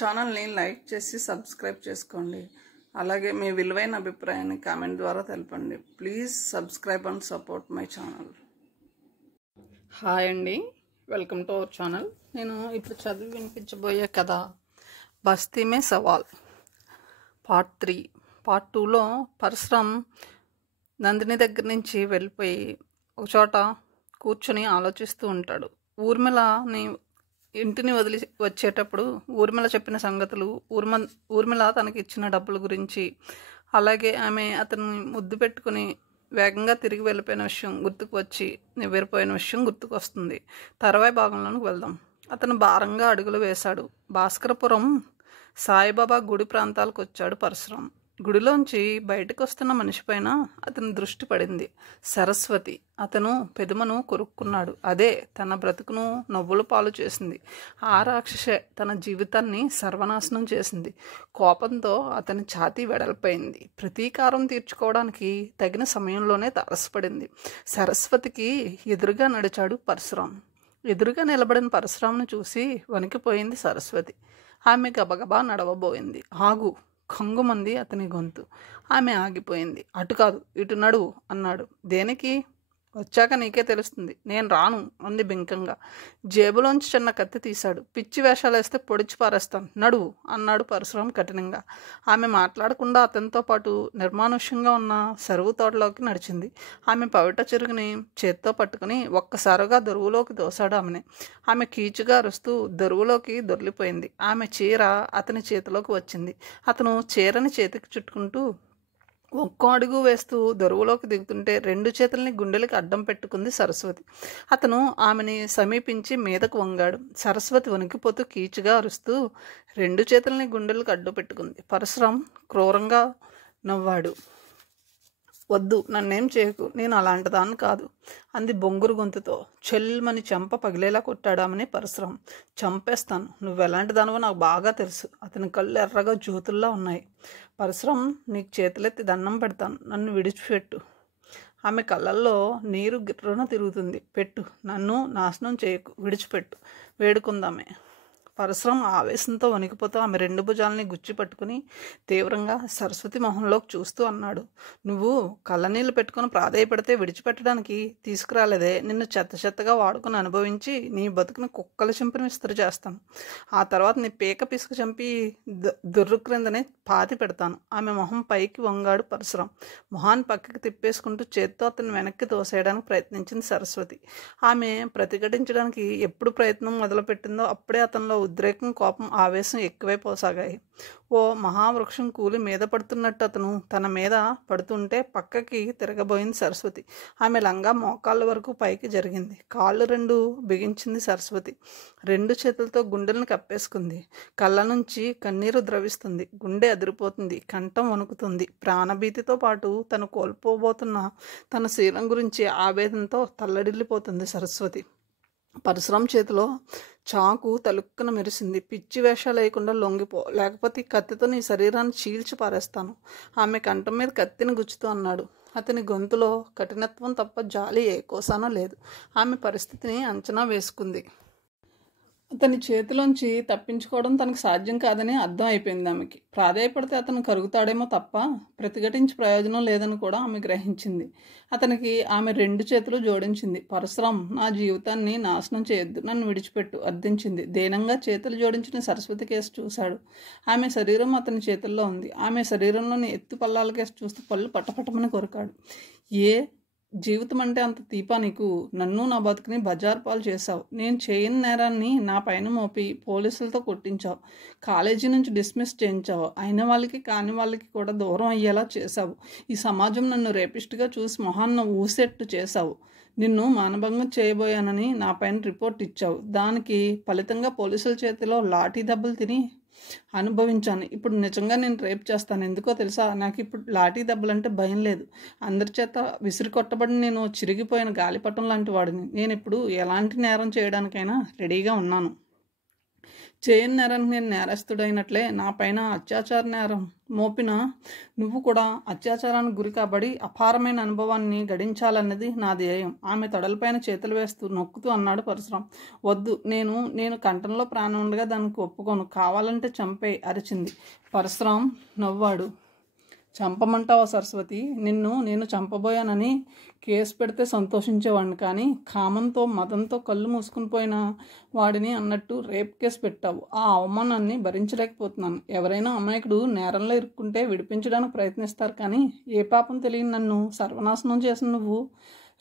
ఛానల్ని లైక్ చేసి సబ్స్క్రైబ్ చేసుకోండి. అలాగే మీ విలువైన అభిప్రాయాన్ని కామెంట్ ద్వారా తెలపండి. Please subscribe and support my channel. Hi అండి, వెల్కమ్ టు అవర్ ఛానల్. నేను ఇప్పుడు చదివి వినిపించబోయే కథ బస్తీ మే సవాల్ పార్ట్ 3. పార్ట్ 2లో పరశురామ్ నందిని దగ్గర నుంచి వెళ్ళిపోయి ఒక చోట కూర్చొని ఆలోచిస్తూ ఉంటాడు. ఊర్మిళని ఇంటిని వదిలి వచ్చేటప్పుడు ఊర్మిళ చెప్పిన సంగతులు, ఊర్మిళ తనకి ఇచ్చిన డబ్బుల గురించి, అలాగే ఆమె అతన్ని ముద్దు పెట్టుకుని వేగంగా తిరిగి వెళ్ళిపోయిన విషయం గుర్తుకు వచ్చి నివ్వెరపోయిన విషయం గుర్తుకు వస్తుంది. తర్వాయి భాగంలోకి వెళ్దాం. అతను భారంగా అడుగులు వేశాడు. భాస్కరపురం సాయిబాబా గుడి ప్రాంతాలకు వచ్చాడు పరశురామ్. గుడిలోంచి బయటకు వస్తున్న మనిషి పైన అతని దృష్టి పడింది. సరస్వతి. అతను పెదమను కొరుక్కున్నాడు. అదే తన బ్రతుకును నవ్వుల పాలు చేసింది. ఆ రాక్షసే తన జీవితాన్ని సర్వనాశనం చేసింది. కోపంతో అతని ఛాతీ వెడల్పోయింది. ప్రతీకారం తీర్చుకోవడానికి తగిన సమయంలోనే తారసపడింది. సరస్వతికి ఎదురుగా నడిచాడు పరశురామ్. ఎదురుగా నిలబడిన పరశురామ్ను చూసి వణికిపోయింది సరస్వతి. ఆమె గబగబా నడవబోయింది. ఆగు! ఖంగుమంది అతని గొంతు. ఆమె ఆగిపోయింది. అటు కాదు, ఇటు నడువు అన్నాడు. దేనికి? వచ్చాక నీకే తెలుస్తుంది. నేను రాను అంది బింకంగా. జేబులోంచి చిన్న కత్తి తీశాడు. పిచ్చి వేషాలు వేస్తే పొడిచి పారేస్తాను, నడువు అన్నాడు పరశురామ్ కఠినంగా. ఆమె మాట్లాడకుండా అతనితో పాటు నిర్మానుష్యంగా ఉన్న సరువు తోటలోకి నడిచింది. ఆమె పవిట చెరుగుని చేత్తో పట్టుకుని ఒక్కసారిగా దొరువులోకి దోశాడు ఆమెని. ఆమె కీచుగా అరుస్తూ దొరువులోకి దొర్లిపోయింది. ఆమె చీర అతని చేతిలోకి వచ్చింది. అతను చీరని చేతికి చుట్టుకుంటూ ఒక్కో అడుగు వేస్తూ దొరువులోకి దిగుతుంటే 2 చేతుల్ని గుండెలకి అడ్డం పెట్టుకుంది సరస్వతి. అతను ఆమెని సమీపించి మీదకు వంగాడు. సరస్వతి వణికిపోతూ కీచుగా అరుస్తూ 2 చేతుల్ని గుండెలకు అడ్డు పెట్టుకుంది. పరశురామ్ క్రూరంగా నవ్వాడు. వద్దు, నన్నేం చేయకు, నేను అలాంటిదాన్ని కాదు అంది బొంగురు గొంతుతో. చెల్మని చెంప పగిలేలా కొట్టాడు ఆమెని పరశురామ్. చంపేస్తాను, నువ్వెలాంటి దానివో నాకు బాగా తెలుసు. అతని కళ్ళు ఎర్రగా జ్యోతుల్లా ఉన్నాయి. పరశురామ్, నీకు చేతులెత్తి దండం పెడతాను, నన్ను విడిచిపెట్టు. ఆమె కళ్ళల్లో నీరు గిర్రున తిరుగుతుంది. పెట్టు, నన్ను నాశనం చేయకు, విడిచిపెట్టు, వేడుకుందామే. పరశురామ్ ఆవేశంతో వణికిపోతూ ఆమె 2 భుజాలని గుచ్చి పట్టుకుని తీవ్రంగా సరస్వతి మొహంలోకి చూస్తూ అన్నాడు. నువ్వు కళ్ళనీళ్ళు పెట్టుకుని ప్రాధేయపడితే విడిచిపెట్టడానికి తీసుకురాలేదే. నిన్ను చెత్తగా వాడుకుని అనుభవించి నీ బతుకుని కుక్కల చింపిని విస్తరి చేస్తాను. ఆ తర్వాత నీ పీక పిసుకు చంపి దుర్రు క్రిందనే పాతి పెడతాను. ఆమె మొహం పైకి వంగాడు పరశురామ్. మొహాన్ని పక్కకి తిప్పేసుకుంటూ చేత్తో అతన్ని వెనక్కి తోసేయడానికి ప్రయత్నించింది సరస్వతి. ఆమె ప్రతిఘటించడానికి ఎప్పుడు ప్రయత్నం మొదలుపెట్టిందో అప్పుడే అతనిలో ఉద్రేకం, కోపం, ఆవేశం ఎక్కువైపోసాగాయి. ఓ మహావృక్షం కూలి మీద పడుతున్నట్టు అతను తన మీద పడుతుంటే పక్కకి తిరగబోయింది సరస్వతి. ఆమె లంగా మోకాళ్ళ వరకు పైకి జరిగింది. కాళ్ళు 2 బిగించింది సరస్వతి. 2 చేతులతో గుండెలను కప్పేసుకుంది. కళ్ళ నుంచి కన్నీరు ద్రవిస్తుంది. గుండె అదిరిపోతుంది. కంఠం వణుకుతుంది. ప్రాణభీతితో పాటు తను కోల్పోబోతున్న తన శీలం గురించి ఆవేదనతో తల్లడిల్లిపోతుంది సరస్వతి. పరశురామ్ చేతిలో చాకు తలుక్కున మెరిసింది. పిచ్చి వేషాలు లేకుండా లొంగిపో, లేకపోతే కత్తితో నీ శరీరాన్ని చీల్చి పారేస్తాను. ఆమె కంఠం మీద కత్తిని గుచ్చుతూ అన్నాడు. అతని గొంతులో కఠినత్వం తప్ప జాలి ఏ కోసానో లేదు. ఆమె పరిస్థితిని అంచనా వేసుకుంది. అతని చేతిలోంచి తప్పించుకోవడం తనకు సాధ్యం కాదని అర్థం అయిపోయింది ఆమెకి. ప్రాధేయపడితే అతను కరుగుతాడేమో తప్ప ప్రతిఘటించి ప్రయోజనం లేదని కూడా ఆమె గ్రహించింది. అతనికి ఆమె 2 చేతులు జోడించింది. పరశురామ్, నా జీవితాన్ని నాశనం చేయొద్దు, నన్ను విడిచిపెట్టు అర్థించింది. దీనంగా చేతులు జోడించిన సరస్వతి కేసు చూశాడు. ఆమె శరీరం అతని చేతుల్లో ఉంది. ఆమె శరీరంలోని ఎత్తు పల్లాల కేసు చూస్తూ పళ్ళు పట్టపట్టమని కొరికాడు. ఏ జీవితం అంటే అంత తీపా నీకు? నన్ను నా బతుకుని బజార్ పాలు చేశావు. నేను చేయని నేరాన్ని నా పైన మోపి పోలీసులతో కొట్టించావు. కాలేజీ నుంచి డిస్మిస్ చేయించావు. అయిన వాళ్ళకి కాని వాళ్ళకి కూడా దూరం అయ్యేలా చేశావు. ఈ సమాజం నన్ను రేపిస్ట్గా చూసి మొహాన్న ఊసేట్టు చేశావు. నిన్ను మానభంగం చేయబోయానని నా పైన రిపోర్ట్ ఇచ్చావు. దానికి ఫలితంగా పోలీసుల చేతిలో లాఠీ దెబ్బలు తిని అనుభవించాను. ఇప్పుడు నిజంగా నేను రేప్ చేస్తాను. ఎందుకో తెలుసా? నాకు ఇప్పుడు లాఠీ దెబ్బలంటే భయం లేదు. అందరి చేత విసిరి కొట్టబడి నేను చిరిగిపోయిన గాలిపటం లాంటి వాడిని. నేను ఇప్పుడు ఎలాంటి నేరం చేయడానికైనా రెడీగా ఉన్నాను. చేయని నేరానికి నేను నేరస్తుడైనట్లే నా పైన అత్యాచార నేరం మోపిన నువ్వు కూడా అత్యాచారానికి గురి కాబడి అపారమైన అనుభవాన్ని గడించాలన్నది నా ధ్యేయం. ఆమె తొడలపైన చేతులు వేస్తూ నొక్కుతూ అన్నాడు పరశురాం. వద్దు, నేను కంఠంలో ప్రాణం ఉండగా దానికి ఒప్పుకోను. కావాలంటే చంపే అరిచింది. పరశురాం నవ్వాడు. చంపమంటావా సరస్వతి? నేను చంపబోయానని కేసు పెడితే సంతోషించేవాడిని, కానీ కామంతో మదంతో కళ్ళు మూసుకుని పోయిన వాడిని అన్నట్టు రేప్ కేసు పెట్టావు. ఆ అవమానాన్ని భరించలేకపోతున్నాను. ఎవరైనా అమాయకుడు నేరంలో ఇరుక్కుంటే విడిపించడానికి ప్రయత్నిస్తారు, కానీ ఏ పాపం తెలియని నన్ను సర్వనాశనం చేసిన నువ్వు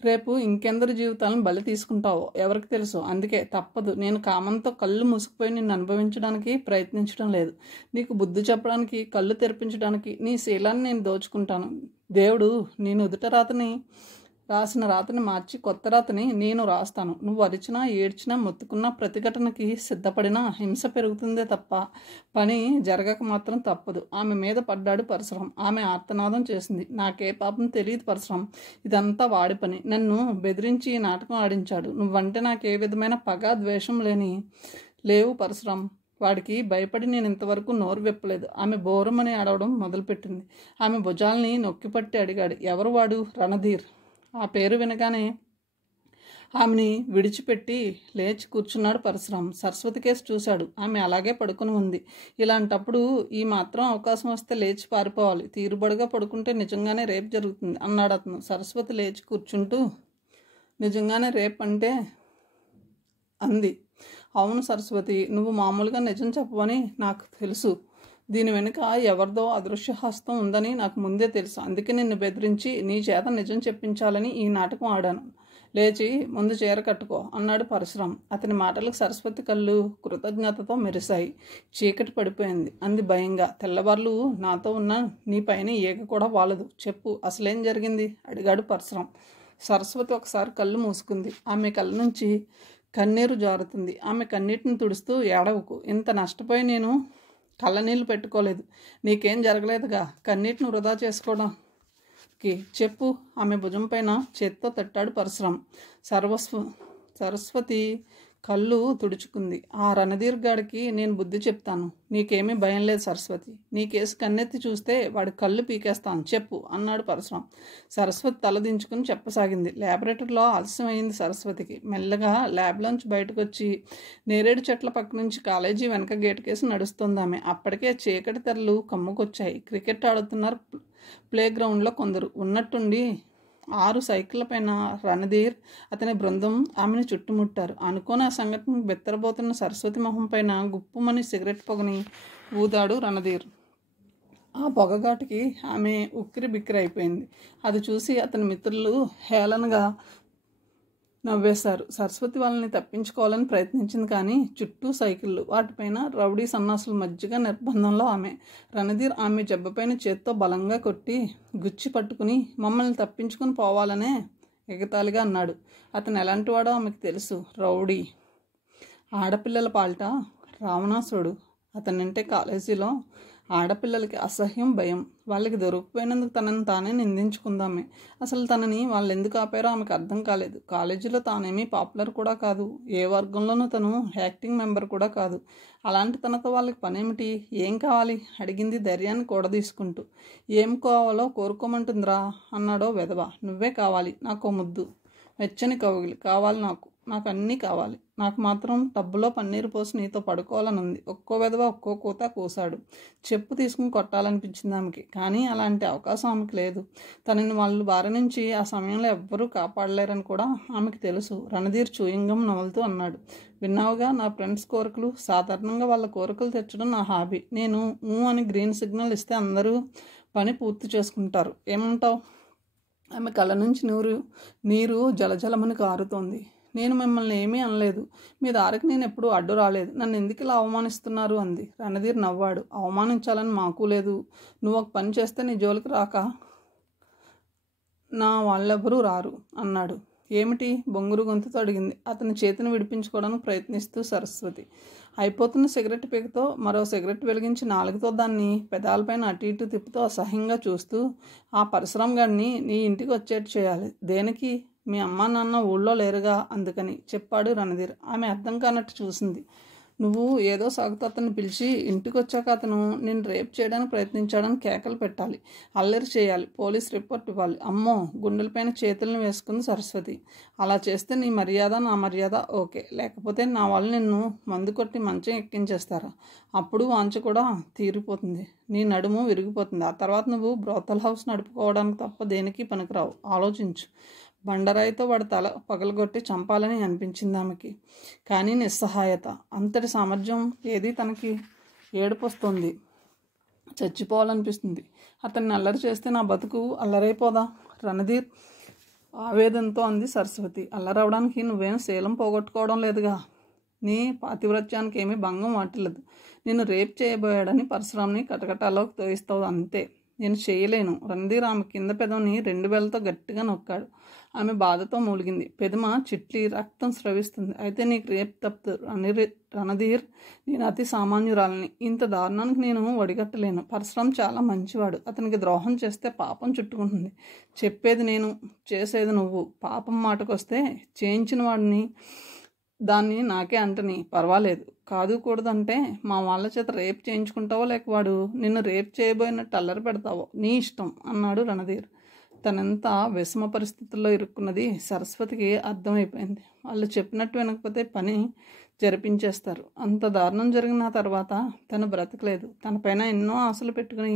రేపు ఇంకెందరి జీవితాలను బలి తీసుకుంటావో ఎవరికి తెలుసు. అందుకే తప్పదు. నేను కామంతో కళ్ళు మూసుకుపోయి నిన్ను అనుభవించడానికి ప్రయత్నించడం లేదు. నీకు బుద్ధి చెప్పడానికి, కళ్ళు తెరిపించడానికి నీ శీలాన్ని నేను దోచుకుంటాను. దేవుడు నేను రాసిన రాతని మార్చి కొత్త రాతని నేను రాస్తాను. నువ్వు అరిచినా, ఏడ్చినా, మొత్తుకున్నా, ప్రతిఘటనకి సిద్ధపడినా హింస పెరుగుతుందే తప్ప పని జరగక మాత్రం తప్పదు. ఆమె మీద పడ్డాడు పరశురాం. ఆమె ఆర్తనాదం చేసింది. నాకే పాపం తెలియదు పరశురాం, ఇదంతా వాడి పని. నన్ను బెదిరించి ఈ నాటకం ఆడించాడు. నువ్వంటే నాకే విధమైన పగ, ద్వేషం లేవు పరశురాం. వాడికి భయపడి నేను ఇంతవరకు నోరు విప్పలేదు. ఆమె బోరమని ఆడవడం మొదలుపెట్టింది. ఆమె భుజాల్ని నొక్కిపట్టి అడిగాడు, ఎవరు వాడు? రణధీర్. ఆ పేరు వినగానే ఆమెని విడిచిపెట్టి లేచి కూర్చున్నాడు పరశురాం. సరస్వతి కేసు చూశాడు. ఆమె అలాగే పడుకుని ఉంది. ఇలాంటప్పుడు ఈ మాత్రం అవకాశం వస్తే లేచి పారిపోవాలి. తీరుబడిగా పడుకుంటే నిజంగానే రేపు జరుగుతుంది అన్నాడు అతను. సరస్వతి లేచి కూర్చుంటూ నిజంగానే రేపు అంటే అంది. అవును సరస్వతి, నువ్వు మామూలుగా నిజం చెప్పవని నాకు తెలుసు. దీని వెనుక ఎవరిదో అదృశ్య హస్తం ఉందని నాకు ముందే తెలుసు. అందుకే నిన్ను బెదిరించి నీ చేత నిజం చెప్పించాలని ఈ నాటకం ఆడాను. లేచి ముందు చీర కట్టుకో అన్నాడు పరశురాం. అతని మాటలకు సరస్వతి కళ్ళు కృతజ్ఞతతో మెరిశాయి. చీకటి పడిపోయింది అంది భయంగా. తెల్లవార్లు నాతో ఉన్న నీ పైన ఈగ కూడా వాలదు. చెప్పు, అసలేం జరిగింది అడిగాడు పరశురాం. సరస్వతి ఒకసారి కళ్ళు మూసుకుంది. ఆమె కళ్ళ నుంచి కన్నీరు జారుతుంది. ఆమె కన్నీటిని తుడుస్తూ, ఏడవకు, ఇంత నష్టపోయి నేను కళ్ళనీళ్ళు పెట్టుకోలేదు. నీకేం జరగలేదుగా, కన్నీటిని వృధా చేసుకోవడానికి చెప్పు. ఆమె భుజం పైన చేత్తో తట్టాడు పరశురాం. సరస్వతి కళ్ళు తుడుచుకుంది. ఆ రణధీర్ గాడికి నేను బుద్ధి చెప్తాను. నీకేమీ భయం లేదు సరస్వతి. నీ కేసు కన్నెత్తి చూస్తే వాడి కళ్ళు పీకేస్తాను, చెప్పు అన్నాడు పరశురాం. సరస్వతి తలదించుకుని చెప్పసాగింది. ల్యాబొరేటరీలో ఆలస్యం అయింది సరస్వతికి. మెల్లగా ల్యాబ్లోంచి బయటకు వచ్చి నేరేడు చెట్ల పక్క నుంచి కాలేజీ వెనక గేటు కేసి నడుస్తుంది ఆమె. అప్పటికే చీకటి తెరలు కమ్ముకొచ్చాయి. క్రికెట్ ఆడుతున్నారు ప్లే గ్రౌండ్లో కొందరు. ఉన్నట్టుండి 6 సైకిళ్ల పైన రణధీర్ అతని బృందం ఆమెను చుట్టుముట్టారు. అనుకోని ఆ సంఘటనకు బెత్తరబోతున్న సరస్వతి మొహం పైన గుప్పుమని సిగరెట్ పొగని ఊదాడు రణధీర్. ఆ పొగగాటికి ఆమె ఉక్కిరి బిక్కిరి అయిపోయింది. అది చూసి అతని మిత్రులు హేళనగా నవ్వేశారు. సరస్వతి వాళ్ళని తప్పించుకోవాలని ప్రయత్నించింది, కానీ చుట్టూ సైకిళ్ళు, వాటిపైన రౌడీ సన్నాసుల మధ్యగా నిర్బంధంలో ఆమె. రణధీర్ ఆమె జబ్బపైన చేత్తో బలంగా కొట్టి గుచ్చి పట్టుకుని మమ్మల్ని తప్పించుకుని పోవాలనే ఎగతాళిగా అన్నాడు. అతను ఎలాంటివాడో ఆమెకు తెలుసు. రౌడీ, ఆడపిల్లల పాల్ట రావణాసురుడు. అతనంటే కాలేజీలో ఆడపిల్లలకి అసహ్యం, భయం. వాళ్ళకి దొరికిపోయినందుకు తనని తానే నిందించుకుందామే. అసలు తనని వాళ్ళు ఎందుకు ఆపారో ఆమెకు అర్థం కాలేదు. కాలేజీలో తానేమీ పాపులర్ కూడా కాదు. ఏ వర్గంలోనూ తను యాక్టింగ్ మెంబర్ కూడా కాదు. అలాంటి తనతో వాళ్ళకి పనేమిటి? ఏం కావాలి అడిగింది ధైర్యాన్ని కూడదీసుకుంటూ. ఏం కావాలో కోరుకోమంటుందిరా అన్నాడో వెధవ. నువ్వే కావాలి, నాకో ముద్దు, వెచ్చని కౌగిలి కావాలి. నాకు అన్నీ కావాలి. నాకు మాత్రం టబ్బులో పన్నీరు పోసి నీతో పడుకోవాలని ఉంది. ఒక్కో వెధవ ఒక్కో కూత కూసాడు. చెప్పు తీసుకుని కొట్టాలనిపించింది ఆమెకి, కానీ అలాంటి అవకాశం ఆమెకు లేదు. తనని వాళ్ళు బారి నుంచి ఆ సమయంలో ఎవ్వరూ కాపాడలేరని కూడా ఆమెకు తెలుసు. రణధీర్ చూయింగం నవ్వులుతూ అన్నాడు. విన్నావుగా నా ఫ్రెండ్స్ కోరికలు. సాధారణంగా వాళ్ళ కోరికలు తెచ్చడం నా హాబీ. నేను అని గ్రీన్ సిగ్నల్ ఇస్తే అందరూ పని పూర్తి చేసుకుంటారు. ఏమంటావు? ఆమె కళ్ళ నుంచి నీరు జలజలమని కారుతోంది. నేను మిమ్మల్ని ఏమీ అనలేదు. మీ దారికి నేను ఎప్పుడూ అడ్డు రాలేదు. నన్ను ఎందుకు ఇలా అవమానిస్తున్నారు అంది. రణధీర్ నవ్వాడు. అవమానించాలని మాకు లేదు. నువ్వు ఒక పని చేస్తే నీ జోలికి రాక నా వాళ్ళెవరూ రారు అన్నాడు. ఏమిటి? బొంగురు గొంతుతో అడిగింది. అతని చేతిని విడిపించుకోవడానికి ప్రయత్నిస్తూ సరస్వతి. అయిపోతున్న సిగరెట్ పీకతో మరో సిగరెట్ వెలిగించి నాలుగుతో దాన్ని పెదాలపైన అటు ఇటు తిప్పుతూ అసహ్యంగా చూస్తూ, ఆ పరశురాం గారిని నీ ఇంటికి వచ్చేట్టు చేయాలి. దేనికి? మీ అమ్మా నాన్న ఊళ్ళో లేరుగా, అందుకని చెప్పాడు రణధీర్. ఆమె అర్థం కానట్టు చూసింది. నువ్వు ఏదో సాగుతూ అతన్ని పిలిచి ఇంటికి వచ్చాక అతను నేను రేప్ చేయడానికి ప్రయత్నించాడని కేకలు పెట్టాలి, అల్లరి చేయాలి, పోలీస్ రిపోర్ట్ ఇవ్వాలి. అమ్మో, గుండెలపైన చేతులను వేసుకుంది సరస్వతి. అలా చేస్తే నీ మర్యాద నా మర్యాద ఓకే, లేకపోతే నా వాళ్ళు నిన్ను మందు కొట్టి మంచం ఎక్కించేస్తారా? అప్పుడు వాంచ కూడా తీరిపోతుంది, నీ నడుము విరిగిపోతుంది. ఆ తర్వాత నువ్వు బ్రోతల్ హౌస్ నడుపుకోవడానికి తప్ప దేనికి పనికిరావు. ఆలోచించు. బండరాయితో వాడి తల పగలగొట్టి చంపాలని అనిపించింది ఆమెకి. కానీ నిస్సహాయత, అంతటి సామర్థ్యం ఏది తనకి. ఏడుపు వస్తుంది, చచ్చిపోవాలనిపిస్తుంది. అతన్ని అల్లరి చేస్తే నా బతుకు అల్లరైపోదా? రణధీర్ ఆవేదనతో అంది సరస్వతి. అల్లరవడానికి నువ్వేం శీలం పోగొట్టుకోవడం లేదుగా, నీ పాతివ్రత్యానికి ఏమీ భంగం వాటిల్లదు. నేను రేప్ చేయబోయాడని పరశురాంని కటకటాలోకి తోయిస్తావు అంతే. నేను చేయలేను. రణధీర్ ఆమె కింద పెదవిని 2 వేలతో గట్టిగా నొక్కాడు. ఆమె బాధతో మూలిగింది. పెదమ చిట్లి రక్తం స్రవిస్తుంది. అయితే నీకు రేపు తప్పదు రణధీర్. నేను అతి సామాన్యురాలని. ఇంత దారుణానికి నేను వడిగట్టలేను. పరశురాం చాలా మంచివాడు. అతనికి ద్రోహం చేస్తే పాపం చుట్టుకుంటుంది. చెప్పేది నేను, చేసేది నువ్వు. పాపం మాటకొస్తే చేయించిన వాడిని దాన్ని నాకే అంటని పర్వాలేదు. కాదు కూడదంటే మా వాళ్ళ చేత రేప్ చేయించుకుంటావో లేక వాడు నిన్ను రేప్ చేయబోయినట్టు అల్లరి పెడతావో నీ ఇష్టం అన్నాడు రణధీర్. తనెంత విషమ పరిస్థితుల్లో ఇరుక్కున్నది సరస్వతికి అర్థమైపోయింది. వాళ్ళు చెప్పినట్టు వినకపోతే పని జరిపించేస్తారు. అంత దారుణం జరిగిన తర్వాత తను బ్రతకలేదు. తనపైన ఎన్నో ఆశలు పెట్టుకుని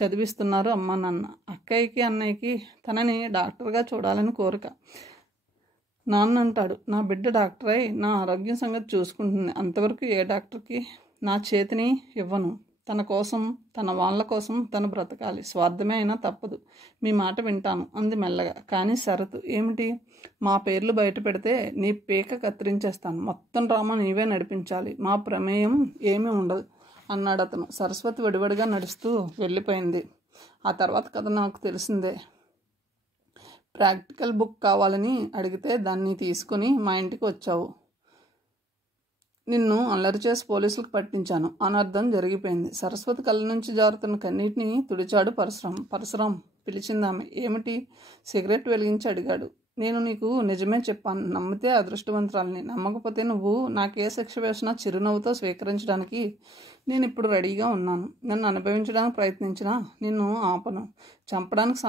చదివిస్తున్నారు అమ్మ నాన్న. అక్కయ్యకి అన్నయ్యకి తనని డాక్టర్గా చూడాలని కోరిక. నాన్న అంటాడు, నా బిడ్డ డాక్టర్ అయి నా ఆరోగ్యం సంగతి చూసుకుంటుంది. అంతవరకు ఏ డాక్టర్కి నా చేతిని ఇవ్వను. తన కోసం, తన వాళ్ళ కోసం తను బ్రతకాలి. స్వార్థమే అయినా తప్పదు. మీ మాట వింటాను అంది మెల్లగా. కానీ షరతు ఏమిటి? మా పేర్లు బయట పెడితే నీ పీక కత్తిరించేస్తాను. మొత్తం డ్రామా నీవే నడిపించాలి. మా ప్రమేయం ఏమీ ఉండదు అన్నాడు అతను. సరస్వతి వడివడిగా నడుస్తూ వెళ్ళిపోయింది. ఆ తర్వాత కథ నాకు తెలిసిందే. ప్రాక్టికల్ బుక్ కావాలని అడిగితే దాన్ని తీసుకుని మా ఇంటికి వచ్చావు. నిన్ను అల్లరి చేసి పోలీసులకు పట్టించాను. అనర్థం జరిగిపోయింది. సరస్వతి కళ్ళ నుంచి జారుతున్న కన్నీటిని తుడిచాడు పరశురాం. పరశురాం పిలిచిందామె. ఏమిటి? సిగరెట్ వెలిగించి అడిగాడు. నేను నీకు నిజమే చెప్పాను. నమ్మితే అదృష్టవంతురాలని, నమ్మకపోతే నువ్వు నాకే శిక్ష వేసినా చిరునవ్వుతో స్వీకరించడానికి నేను ఇప్పుడు రెడీగా ఉన్నాను. నన్ను అనుభవించడానికి ప్రయత్నించినా నిన్ను ఆపను. చంపడానికి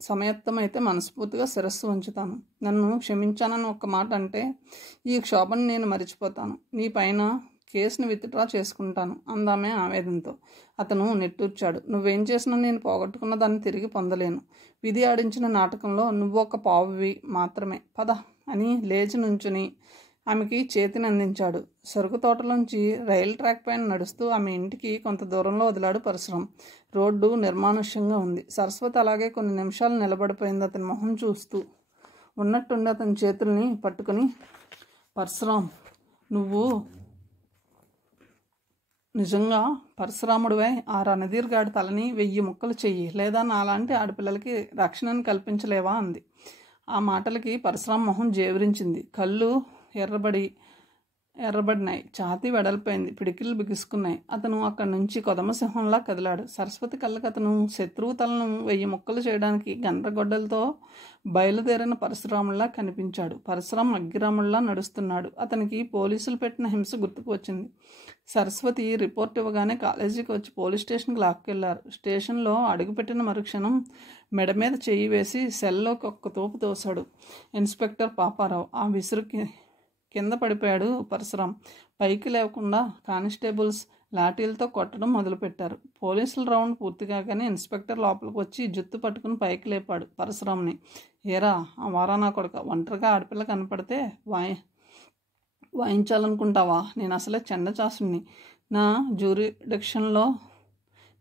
సమయత్తమైతే మనస్ఫూర్తిగా శిరస్సు ఉంచుతాను. నన్ను క్షమించానని ఒక్క మాట అంటే ఈ క్షోభను నేను మరిచిపోతాను. నీ పైన కేసుని విత్డ్రా చేసుకుంటాను అందామే ఆవేదనతో. అతను నిట్టూర్చాడు. నువ్వేం చేసినా నేను పోగొట్టుకున్న దాన్ని తిరిగి పొందలేను. విధి ఆడించిన నాటకంలో నువ్వు ఒక పావువి మాత్రమే. పద అని లేచి నుంచుని ఆమెకి చేతిని అందించాడు. సరుకు తోటలోంచి రైలు ట్రాక్ పైన నడుస్తూ ఆమె ఇంటికి కొంత దూరంలో వదిలాడు పరశురాం. రోడ్డు నిర్మానుష్యంగా ఉంది. సరస్వతి అలాగే కొన్ని నిమిషాలు నిలబడిపోయింది అతని మొహం చూస్తూ. ఉన్నట్టుండి అతని చేతుల్ని పట్టుకుని, పరశురాం, నువ్వు నిజంగా పరశురాముడివై ఆ రణధీర్ గాడి తలని 1000 ముక్కలు చెయ్యి, లేదా నాలాంటి ఆడపిల్లలకి రక్షణను కల్పించలేవా అంది. ఆ మాటలకి పరశురాం మొహం జేవరించింది. కళ్ళు ఎర్రబడినాయి. ఛాతీ వెడల్పోయింది. పిడికిళ్ళు బిగుసుకున్నాయి. అతను అక్కడి నుంచి కొదమసింహంలా కదిలాడు. సరస్వతి కళ్ళకి అతను శత్రువు తలను 1000 ముక్కలు చేయడానికి గండ్రగొడ్డలతో బయలుదేరిన పరశురాముల్లా కనిపించాడు. పరశురాం అగ్గిరాముల్లా నడుస్తున్నాడు. అతనికి పోలీసులు పెట్టిన హింస గుర్తుకు వచ్చింది. సరస్వతి రిపోర్ట్ ఇవ్వగానే కాలేజీకి వచ్చి పోలీస్ స్టేషన్కి లాక్కెళ్లారు. స్టేషన్లో అడుగుపెట్టిన మరుక్షణం మెడ మీద చెయ్యి వేసి సెల్లోకి ఒక్క తోపు తోశాడు ఇన్స్పెక్టర్ పాపారావు. ఆ విసురుకి కింద పడిపోయాడు పరశురాం. పైకి లేవకుండా కానిస్టేబుల్స్ లాఠీలతో కొట్టడం మొదలుపెట్టారు. పోలీసుల రౌండ్ పూర్తి కాగానే ఇన్స్పెక్టర్ లోపలికి వచ్చి జుత్తు పట్టుకుని పైకి లేపాడు పరశురాంని. ఏరా ఆ వారానా కొడుక, ఒంటరిగా ఆడపిల్ల కనపడితే వాయించాలనుకుంటావా? నేను అసలే చెండచాసుని. నా జ్యూరిడిక్షన్లో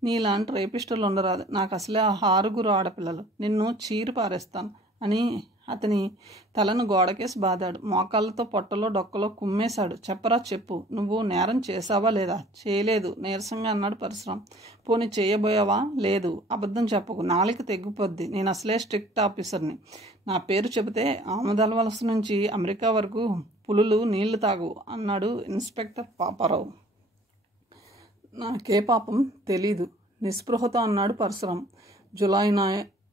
నీలాంటి రేపిస్టులు ఉండరాదు. నాకు అసలే 6 ఆడపిల్లలు. నిన్ను చీరి పారేస్తాను అని అతని తలను గోడకేసి బాదాడు. మోకాళ్ళతో పొట్టలో డొక్కలో కుమ్మేశాడు. చెప్పరా చెప్పు, నువ్వు నేరం చేసావా లేదా? చేయలేదు నీరసంగా అన్నాడు పరశురాం. పోనీ చేయబోయావా? లేదు. అబద్ధం చెప్పకు, నాలిక తెగ్గిపోద్ది. నేను అసలే స్ట్రిక్ట్ ఆఫీసర్ని. నా పేరు చెబితే ఆమదాల వలస నుంచి అమెరికా వరకు పులులు నీళ్లు తాగు అన్నాడు ఇన్స్పెక్టర్ పాపారావు. నాకే పాపం తెలీదు నిస్పృహతో అన్నాడు పరశురాం. జులై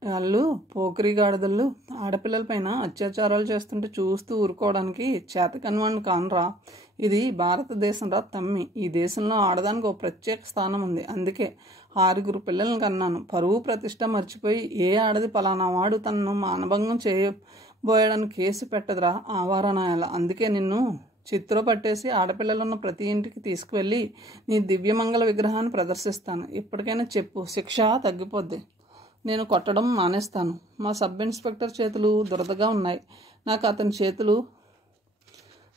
వాళ్ళు పోకిరి గాడిదళ్ళు ఆడపిల్లలపైన అత్యాచారాలు చేస్తుంటే చూస్తూ ఊరుకోవడానికి చేతకనివాడిని కానరా. ఇది భారతదేశం రా తమ్మి. ఈ దేశంలో ఆడదానికి ఒక ప్రత్యేక స్థానం ఉంది. అందుకే 6 పిల్లల్ని కన్నాను. పరువు ప్రతిష్ట మర్చిపోయి ఏ ఆడది పలానా వాడు తనను మానభంగం చేయబోయడానికి కేసు పెట్టదురా ఆవారనాయాల. అందుకే నిన్ను చిత్తులో పట్టేసి ఆడపిల్లలున్న ప్రతి ఇంటికి తీసుకువెళ్ళి నీ దివ్యమంగళ విగ్రహాన్ని ప్రదర్శిస్తాను. ఇప్పటికైనా చెప్పు, శిక్ష తగ్గిపోద్ది. నేను కొట్టడం మానేస్తాను. మా సబ్ ఇన్స్పెక్టర్ చేతులు దురదగా ఉన్నాయి. నాకు అతని చేతులు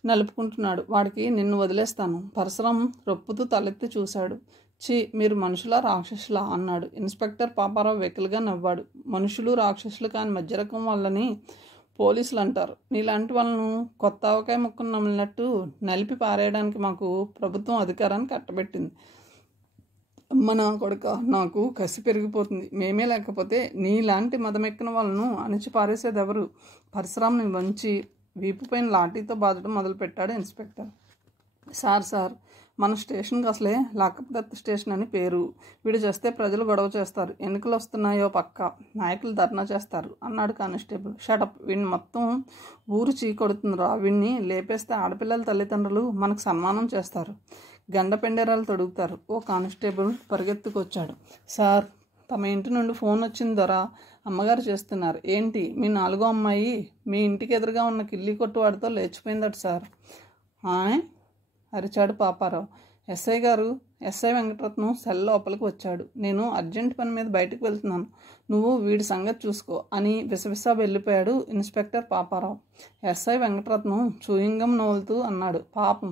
నలుపుకుంటున్నాడు. వాడికి నిన్ను వదిలేస్తాను. పరశురాం రొప్పుతూ తలెత్తి చూశాడు. ఛీ, మీరు మనుషులా రాక్షసులా అన్నాడు. ఇన్స్పెక్టర్ పాపారావు వెకిలిగా నవ్వాడు. మనుషులు రాక్షసులు కాని మధ్య రకం వాళ్ళని పోలీసులు అంటారు. నీలాంటి వాళ్ళను కొత్త ఆవకాయ ముక్కను నమిలినట్టు నలిపి పారేయడానికి మాకు ప్రభుత్వం అధికారాన్ని కట్టబెట్టింది. నా కొడుక, నాకు కసి పెరిగిపోతుంది. మేమే లేకపోతే నీలాంటి మదమెక్కిన వాళ్ళను అణిచి పారేసేది ఎవరు? పరశురాంని వంచి వీపు పైన లాఠీతో బాధడం మొదలుపెట్టాడు ఇన్స్పెక్టర్. సార్, మన స్టేషన్కి అసలే లాకప్ డెత్ స్టేషన్ అని పేరు. వీడు చేస్తే ప్రజలు గొడవ చేస్తారు. ఎన్నికలు వస్తున్నాయో పక్క నాయకులు ధర్నా చేస్తారు అన్నాడు కానిస్టేబుల్. షటప్, వీడిని మొత్తం ఊరు చీకొడుతుందిరా. వీడిని లేపేస్తే ఆడపిల్లల తల్లిదండ్రులు మనకు సన్మానం చేస్తారు, గండ పెండేరాలు తొడుగుతారు. ఓ కానిస్టేబుల్ పరిగెత్తుకొచ్చాడు. సార్, తమ ఇంటి నుండి ఫోన్ వచ్చింది దొరా. అమ్మగారు చేస్తున్నారు. ఏంటి, మీ 4వ అమ్మాయి మీ ఇంటికి ఎదురుగా ఉన్న కిల్లి కొట్టువాడితో లేచిపోయిందట సార్. అరిచాడు పాపారావు. ఎస్ఐ వెంకటరత్నం సెల్ లోపలికి వచ్చాడు. నేను అర్జెంట్ పని మీద బయటకు వెళ్తున్నాను, నువ్వు వీడి సంగతి చూసుకో అని విసవిసా వెళ్ళిపోయాడు inspector Paparao. SI Venkataratnam chewing gum నవ్వులుతూ అన్నాడు. పాపం,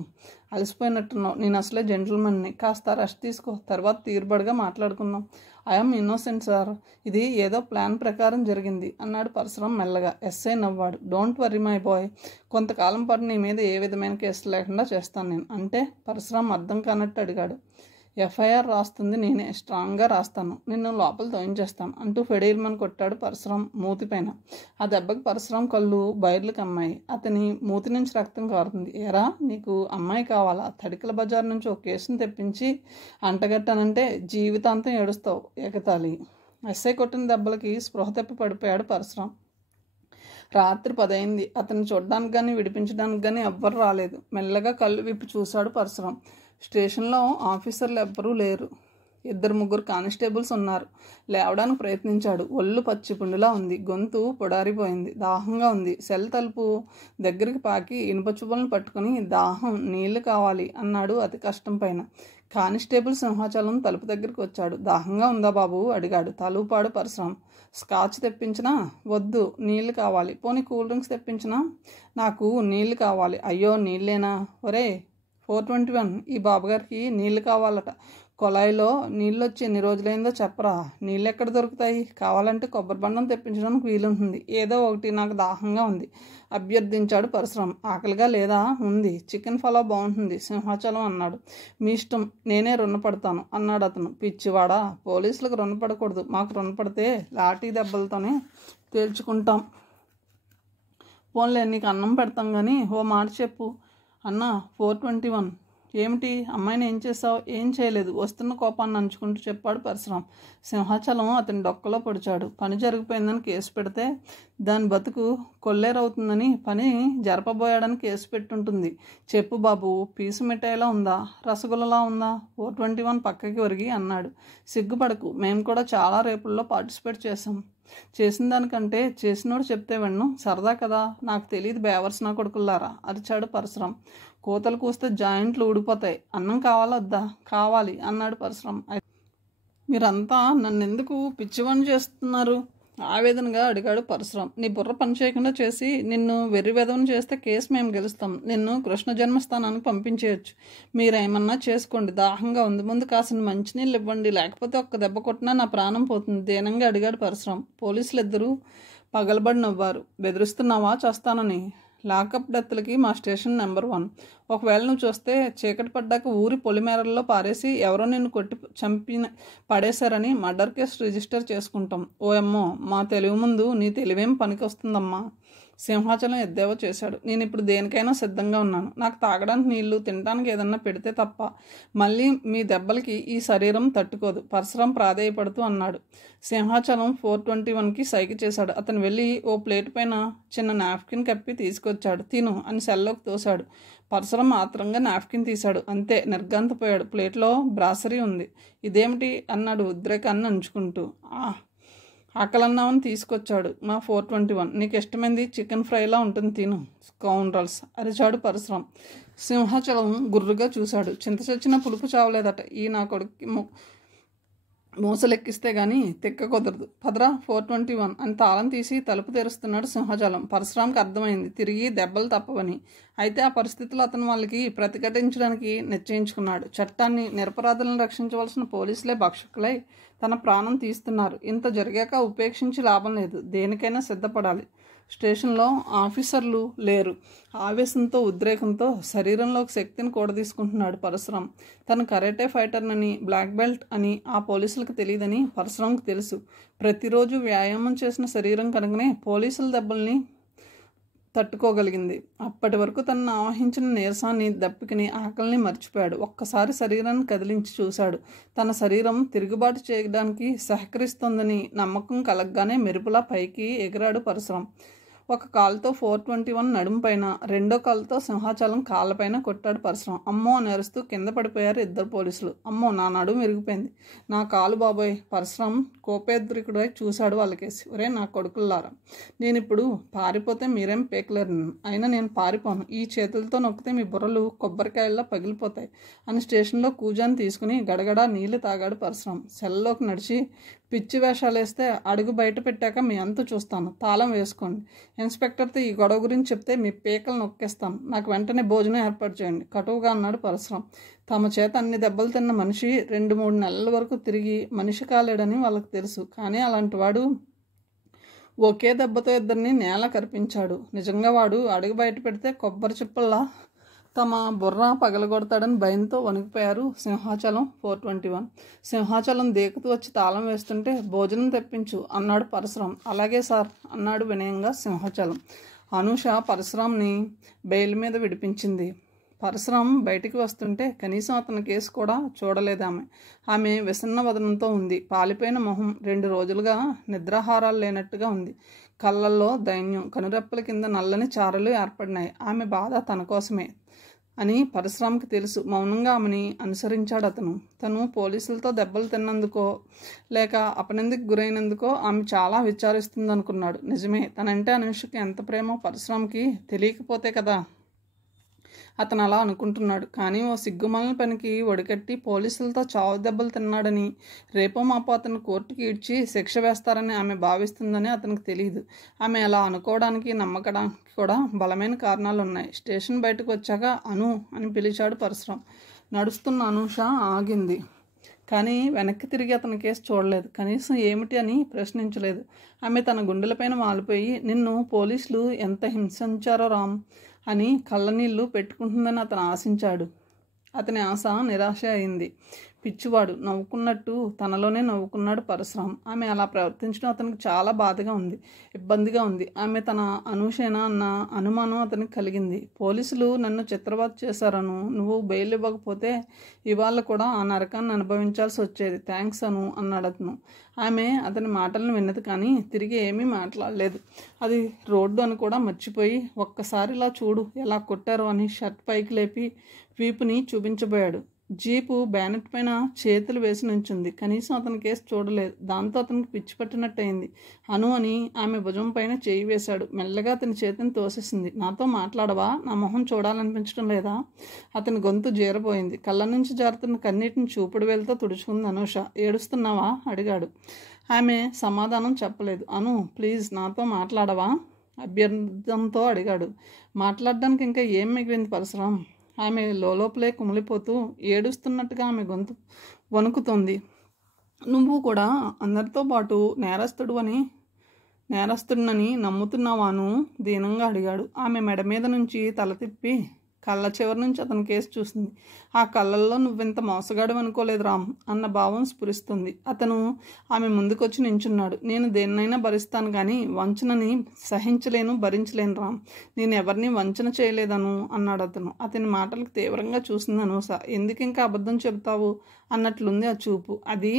అలసిపోయినట్టున్నావు. నేను అసలే జెంటిల్మెన్ని. కాస్త రెస్ట్ తీసుకో, తర్వాత తీరుబడిగా మాట్లాడుకుందాం. ఐఎమ్ ఇన్నోసెంట్ సార్, ఇది ఏదో ప్లాన్ ప్రకారం జరిగింది అన్నాడు పరశురాం మెల్లగా. ఎస్ఐ నవ్వాడు. డోంట్ వర్రీ మై బాయ్, కొంతకాలం పాటు నీ మీద ఏ విధమైన కేసు లేకుండా చేస్తాను నేను. అంటే? పరశురాం అర్థం కానట్టు అడిగాడు. ఎఫ్ఐఆర్ రాస్తుంది నేనే, స్ట్రాంగ్గా రాస్తాను, నిన్ను లోపల తోయించేస్తాను అంటూ ఫెడీర్మన్ కొట్టాడు పరశురాం మూతిపైన. ఆ దెబ్బకి పరశురాం కళ్ళు బైర్లు కమ్మాయి. అతని మూతి నుంచి రక్తం కారుతుంది. ఏరా, నీకు అమ్మాయి కావాలా? తడికల బజార్ నుంచి ఒక కేసును తెప్పించి అంటగట్టానంటే జీవితాంతం ఏడుస్తావు. ఎగతాళి. ఎస్ఐ కొట్టిన దెబ్బలకి స్పృహ తప్పి పడిపోయాడు పరశురాం. రాత్రి 10 అయింది. అతన్ని చూడడానికి కానీ విడిపించడానికి కానీ ఎవ్వరు రాలేదు. మెల్లగా కళ్ళు విప్పి చూశాడు పరశురాం. స్టేషన్లో ఆఫీసర్లు ఎవ్వరూ లేరు. 2-3 కానిస్టేబుల్స్ ఉన్నారు. లేవడానికి ప్రయత్నించాడు. ఒళ్ళు పచ్చిపుండులా ఉంది. గొంతు పొడారిపోయింది. దాహంగా ఉంది. సెల్ తలుపు దగ్గరికి పాకి ఇనుప చువ్వలను పట్టుకుని దాహం, నీళ్లు కావాలి అన్నాడు అతి కష్టం పైన. కానిస్టేబుల్ సింహాచలం తలుపు దగ్గరికి వచ్చాడు. దాహంగా ఉందా బాబు అడిగాడు. తలూపాడు పరశురాం. స్కాచ్ తెప్పించినా? వద్దు, నీళ్లు కావాలి. పోనీ కూల్ డ్రింక్స్ తెప్పించినా? నాకు నీళ్లు కావాలి. అయ్యో, నీళ్ళేనా? ఒరే 421, ఈ బాబుగారికి నీళ్లు కావాలట. కొలాయిలో నీళ్ళు వచ్చి ఎన్ని రోజులైందో చెప్పరా? నీళ్ళు ఎక్కడ దొరుకుతాయి? కావాలంటే కొబ్బరి బండం తెప్పించడానికి వీలుంటుంది. ఏదో ఒకటి, నాకు దాహంగా ఉంది అభ్యర్థించాడు పరశురాం. ఆకలిగా లేదా? ఉంది. చికెన్ పలావ్ బాగుంటుంది సింహాచలం అన్నాడు. మీ ఇష్టం, నేనే రుణపడతాను అన్నాడు అతను. పిచ్చివాడా, పోలీసులకు రుణపడకూడదు. మాకు రుణపడితే లాఠీ దెబ్బలతోనే తేల్చుకుంటాం. పోన్లే, నీకు అన్నం పెడతాం కానీ ఓ మాట చెప్పు. అన్నా 421, ఏమిటి? అమ్మాయిని ఏం చేసావు? ఏం చేయలేదు, వస్తున్న కోపాన్ని నంచుకుంటూ చెప్పాడు పరశురాం. సింహాచలం అతని డొక్కలో పొడిచాడు. పని జరిగిపోయిందని కేసు పెడితే దాని బతుకు కొల్లేరవుతుందని పని జరపబోయాడని కేసు పెట్టుంటుంది. చెప్పు బాబు, పీసు మిఠాయిలా ఉందా, రసగుల్లలా ఉందా? 421 పక్కకి ఒరిగి అన్నాడు. సిగ్గుపడకు, మేము కూడా చాలా రేపుల్లో పార్టిసిపేట్ చేసిన దానికంటే చేసినోడు చెప్తే విన్ను. సరదా కదా, నాకు తెలియదు బేవర్స్ నా కొడుకుల్లారా అరిచాడు పరశురాం. కోతలు కూస్తే జాయింట్లు ఊడిపోతాయి. అన్నం కావాలా వద్దా? కావాలి అన్నాడు పరశురాం. మీరంతా నన్నెందుకు పిచ్చివాణ్ణి చేస్తున్నారు ఆవేదనగా అడిగాడు పరశురాం. నీ బుర్ర పని చేయకుండా చేసి నిన్ను వెర్రి వెదవని చేస్తే కేసు మేము గెలుస్తాం. నిన్ను కృష్ణ జన్మస్థానానికి పంపించేయచ్చు. మీరేమన్నా చేసుకోండి. దాహంగా ఉంది, ముందు కాసిన మంచినీళ్ళు ఇవ్వండి, లేకపోతే ఒక్క దెబ్బ కొట్టినా నా ప్రాణం పోతుంది దీనంగా అడిగాడు పరశురాం. పోలీసులు ఇద్దరూ పగలబడి నవ్వారు. బెదిరిస్తున్నావా చేస్తానని? లాకప్ డెత్లకి మా స్టేషన్ నెంబర్ 1. ఒకవేళ నువ్వు చూస్తే చీకటి పడ్డాక ఊరి పొలిమేరల్లో పారేసి ఎవరో నిన్ను కొట్టి పడేశారని మర్డర్ కేసు రిజిస్టర్ చేసుకుంటాం. ఓ అమ్మో, మా తెలివి ముందు నీ తెలివేం పనికి వస్తుందమ్మా. సింహాచలం ఎద్దేవా చేశాడు. నేను ఇప్పుడు దేనికైనా సిద్ధంగా ఉన్నాను. నాకు తాగడానికి నీళ్లు, తినడానికి ఏదన్నా పెడితే తప్ప మళ్ళీ మీ దెబ్బలకి ఈ శరీరం తట్టుకోదు, పరశురాం ప్రాధేయపడుతూ అన్నాడు. సింహాచలం 421కి సైగ చేశాడు. అతను వెళ్ళి ఓ ప్లేట్ పైన చిన్న నాప్కిన్ కప్పి తీసుకొచ్చాడు. తిను అని సెల్లోకి తోశాడు. పరశురాం ఆత్రంగా నాప్కిన్ తీశాడు. అంతే, నిర్ఘాంతపోయాడు. ప్లేట్లో బ్రాసరీ ఉంది. ఇదేమిటి అన్నాడు ఉద్రేకాన్ని అంచుకుంటూ. ఆకలన్నామని తీసుకొచ్చాడు మా 421. నీకు ఇష్టమైంది చికెన్ ఫ్రైలా ఉంటుంది, తిను స్కౌండ్రల్స్ అరిచాడు పరశురాం. సింహాచలం గుర్రుగా చూశాడు. చింత చచ్చిన పులుపు చావలేదట. ఈ నా కొడుకు మోసలెక్కిస్తే గానీ తెక్క కుదరదు. పదరా 421 అని తాళం తీసి తలుపు తెరుస్తున్నాడు సింహాచలం. పరశురాంకి అర్థమైంది తిరిగి దెబ్బలు తప్పవని. అయితే ఆ పరిస్థితుల్లో అతను వాళ్ళకి ప్రతిఘటించడానికి నిశ్చయించుకున్నాడు. చట్టాన్ని, నిరపరాధులను రక్షించవలసిన పోలీసులే భక్షకులై తన ప్రాణం తీస్తున్నారు. ఇంత జరిగాక ఉపేక్షించి లాభం లేదు. దేనికైనా సిద్ధపడాలి. స్టేషన్లో ఆఫీసర్లు లేరు. ఆవేశంతో, ఉద్రేకంతో శరీరంలోకి శక్తిని కూడదీసుకుంటున్నాడు పరశురాం. తను కరాటే ఫైటర్నని, బ్లాక్ బెల్ట్ అని ఆ పోలీసులకు తెలియదని పరశురాంకు తెలుసు. ప్రతిరోజు వ్యాయామం చేసిన శరీరం కనుకనే పోలీసుల దెబ్బల్ని తట్టుకోగలిగింది. అప్పటి వరకు తనను ఆవహించిన నీరసాన్ని, దప్పికని, ఆకలిని మర్చిపోయాడు. ఒక్కసారి శరీరాన్ని కదిలించి చూశాడు. తన శరీరం తిరుగుబాటు చేయడానికి సహకరిస్తోందని నమ్మకం కలగ్గానే మెరుపులా పైకి ఎగిరాడు పరశురాం. ఒక కాలుతో 421 నడుము పైన, రెండో కాలుతో సింహాచలం కాళ్ళపైన కొట్టాడు పరశురాం. అమ్మో అని అరుస్తూ కింద పడిపోయారు ఇద్దరు పోలీసులు. అమ్మో, నా నడుము విరిగిపోయింది, నా కాలు బాబోయ్. పరశురాం కోపేద్రికుడై చూశాడు వాళ్ళకేసి. ఒరే నా కొడుకుల్లారా, నేను ఇప్పుడు పారిపోతే మీరేం పేకలేరు. అయినా నేను పారిపోను. ఈ చేతులతో నొక్కితే మీ బుర్రలు కొబ్బరికాయల్లో పగిలిపోతాయి అని స్టేషన్లో కూజాన్ని తీసుకుని గడగడా నీళ్లు తాగాడు పరశురాం. సెల్లోకి నడిచి పిచ్చి వేషాలు వేస్తే అడుగు బయట పెట్టాక మీ అంతు చూస్తాను. తాళం వేసుకోండి. ఇన్స్పెక్టర్తో ఈ గొడవ గురించి చెప్తే మీ పీకలు నొక్కేస్తాను. నాకు వెంటనే భోజనం ఏర్పాటు చేయండి కటువుగా అన్నాడు పరశురాం. తమ చేత అన్ని దెబ్బలు తిన్న మనిషి 2-3 నెలల వరకు తిరిగి మనిషి కాలేడని వాళ్ళకి తెలుసు. కానీ అలాంటి వాడు ఒకే దెబ్బతో ఇద్దరిని నేల కరిపించాడు. నిజంగా వాడు అడుగు బయట పెడితే కొబ్బరి చిప్పల్లా తమ బుర్ర పగలగొడతాడని భయంతో వణికిపోయారు సింహాచలం 421. సింహాచలం దేకుతూ వచ్చి తాళం వేస్తుంటే భోజనం తెప్పించు అన్నాడు పరశురాం. అలాగే సార్ అన్నాడు వినయంగా సింహాచలం. అనూష పరశురాంని బెయిల్ మీద విడిపించింది. పరశురాం బయటికి వస్తుంటే కనీసం అతని కేసు కూడా చూడలేదామె. ఆమె విసన్న వదనంతో ఉంది. పాలిపోయిన మొహం, 2 రోజులుగా నిద్రాహారాలు లేనట్టుగా ఉంది. కళ్ళల్లో దైన్యం, కనురెప్పల కింద నల్లని చారలు ఏర్పడినాయి. ఆమె బాధ తన కోసమే అని పరశురాంకి తెలుసు. మౌనంగా ఆమెని అనుసరించాడు అతను. తను పోలీసులతో దెబ్బలు తిన్నందుకో లేక అపనిందకు గురైనందుకో ఆమె చాలా విచారిస్తుందనుకున్నాడు. నిజమే, తనంటే అనుషకి ఎంత ప్రేమో పరశురాంకి తెలియకపోతే కదా అతను అలా అనుకుంటున్నాడు. కానీ ఓ సిగ్గుమాలిన పనికి ఒడికట్టి పోలీసులతో చావు దెబ్బలు తిన్నాడని, రేపో మాపో అతను కోర్టుకి ఈడ్చి శిక్ష వేస్తారని ఆమె భావిస్తుందని అతనికి తెలియదు. ఆమె అలా అనుకోవడానికి, నమ్మకడానికి కూడా బలమైన కారణాలు ఉన్నాయి. స్టేషన్ బయటకు వచ్చాక అను అని పిలిచాడు పరశురాం. నడుస్తున్న అనూష ఆగింది. కానీ వెనక్కి తిరిగి అతని కేసు చూడలేదు. కనీసం ఏమిటి అని ప్రశ్నించలేదు. ఆమె తన గుండెలపైన వాలిపోయి, నిన్ను పోలీసులు ఎంత హింసించారో రామ్ అని కళ్ళనీళ్ళు పెట్టుకుంటుందని అతను ఆశించాడు. అతని ఆశ నిరాశ అయింది. పిచ్చివాడు నవ్వుకున్నట్టు తనలోనే నవ్వుకున్నాడు పరశురాం. ఆమె అలా ప్రవర్తించడం అతనికి చాలా బాధగా ఉంది, ఇబ్బందిగా ఉంది. ఆమె తన అనూషేనా అన్న అనుమానం అతనికి కలిగింది. పోలీసులు నన్ను చిత్రవద చేశారను, నువ్వు బెయిల్ ఇవ్వకపోతే ఇవాళ కూడా ఆ నరకాన్ని అనుభవించాల్సి వచ్చేది. థ్యాంక్స్ అను అన్నాడు అతను. ఆమె అతని మాటలను విన్నది కానీ తిరిగి ఏమీ మాట్లాడలేదు. అది రోడ్డు అని కూడా మర్చిపోయి, ఒక్కసారి ఇలా చూడు ఎలా కొట్టారో అని షర్ట్ పైకి లేపి వీపుని చూపించబోయాడు. జీపు బ్యానెట్ పైన చేతులు వేసి నుంచుంది. కనీసం అతని కేసు చూడలేదు. దాంతో అతనికి పిచ్చి పట్టినట్టయింది. అను అని ఆమె భుజం పైన చేయి వేశాడు. మెల్లగా అతని చేతిని తోసేసింది. నాతో మాట్లాడవా? నా మొహం చూడాలనిపించడం లేదా? అతని గొంతు జీరపోయింది. కళ్ళ నుంచి జారుతున్న కన్నీటిని చూపుడు వేలుతో తుడుచుకుంది అనూష. ఏడుస్తున్నావా అడిగాడు. ఆమె సమాధానం చెప్పలేదు. అను ప్లీజ్ నాతో మాట్లాడవా అభ్యర్థంతో అడిగాడు. మాట్లాడడానికి ఇంకా ఏం మిగిలింది పరశురాం? ఆమె లోపలే కుమిలిపోతూ ఏడుస్తున్నట్టుగా ఆమె గొంతు వణుకుతోంది. నువ్వు కూడా అందరితో పాటు నేరస్తుడినని నమ్ముతున్నావాను దీనంగా అడిగాడు. ఆమె మెడ మీద నుంచి తల తిప్పి కళ్ళ చివరి నుంచి అతని కేసు చూసింది. ఆ కళ్ళల్లో నువ్వింత మోసగాడు అనుకోలేదు రామ్ అన్న భావం స్ఫురిస్తుంది. అతను ఆమె ముందుకొచ్చి నించున్నాడు. నేను దేన్నైనా భరిస్తాను కానీ వంచనని సహించలేను, భరించలేను రామ్. నేను ఎవరిని వంచన చేయలేదను అన్నాడు అతను. అతని మాటలకు తీవ్రంగా చూసింది అనూష. ఎందుకు ఇంకా అబద్ధం చెబుతావు అన్నట్లుంది ఆ చూపు. అది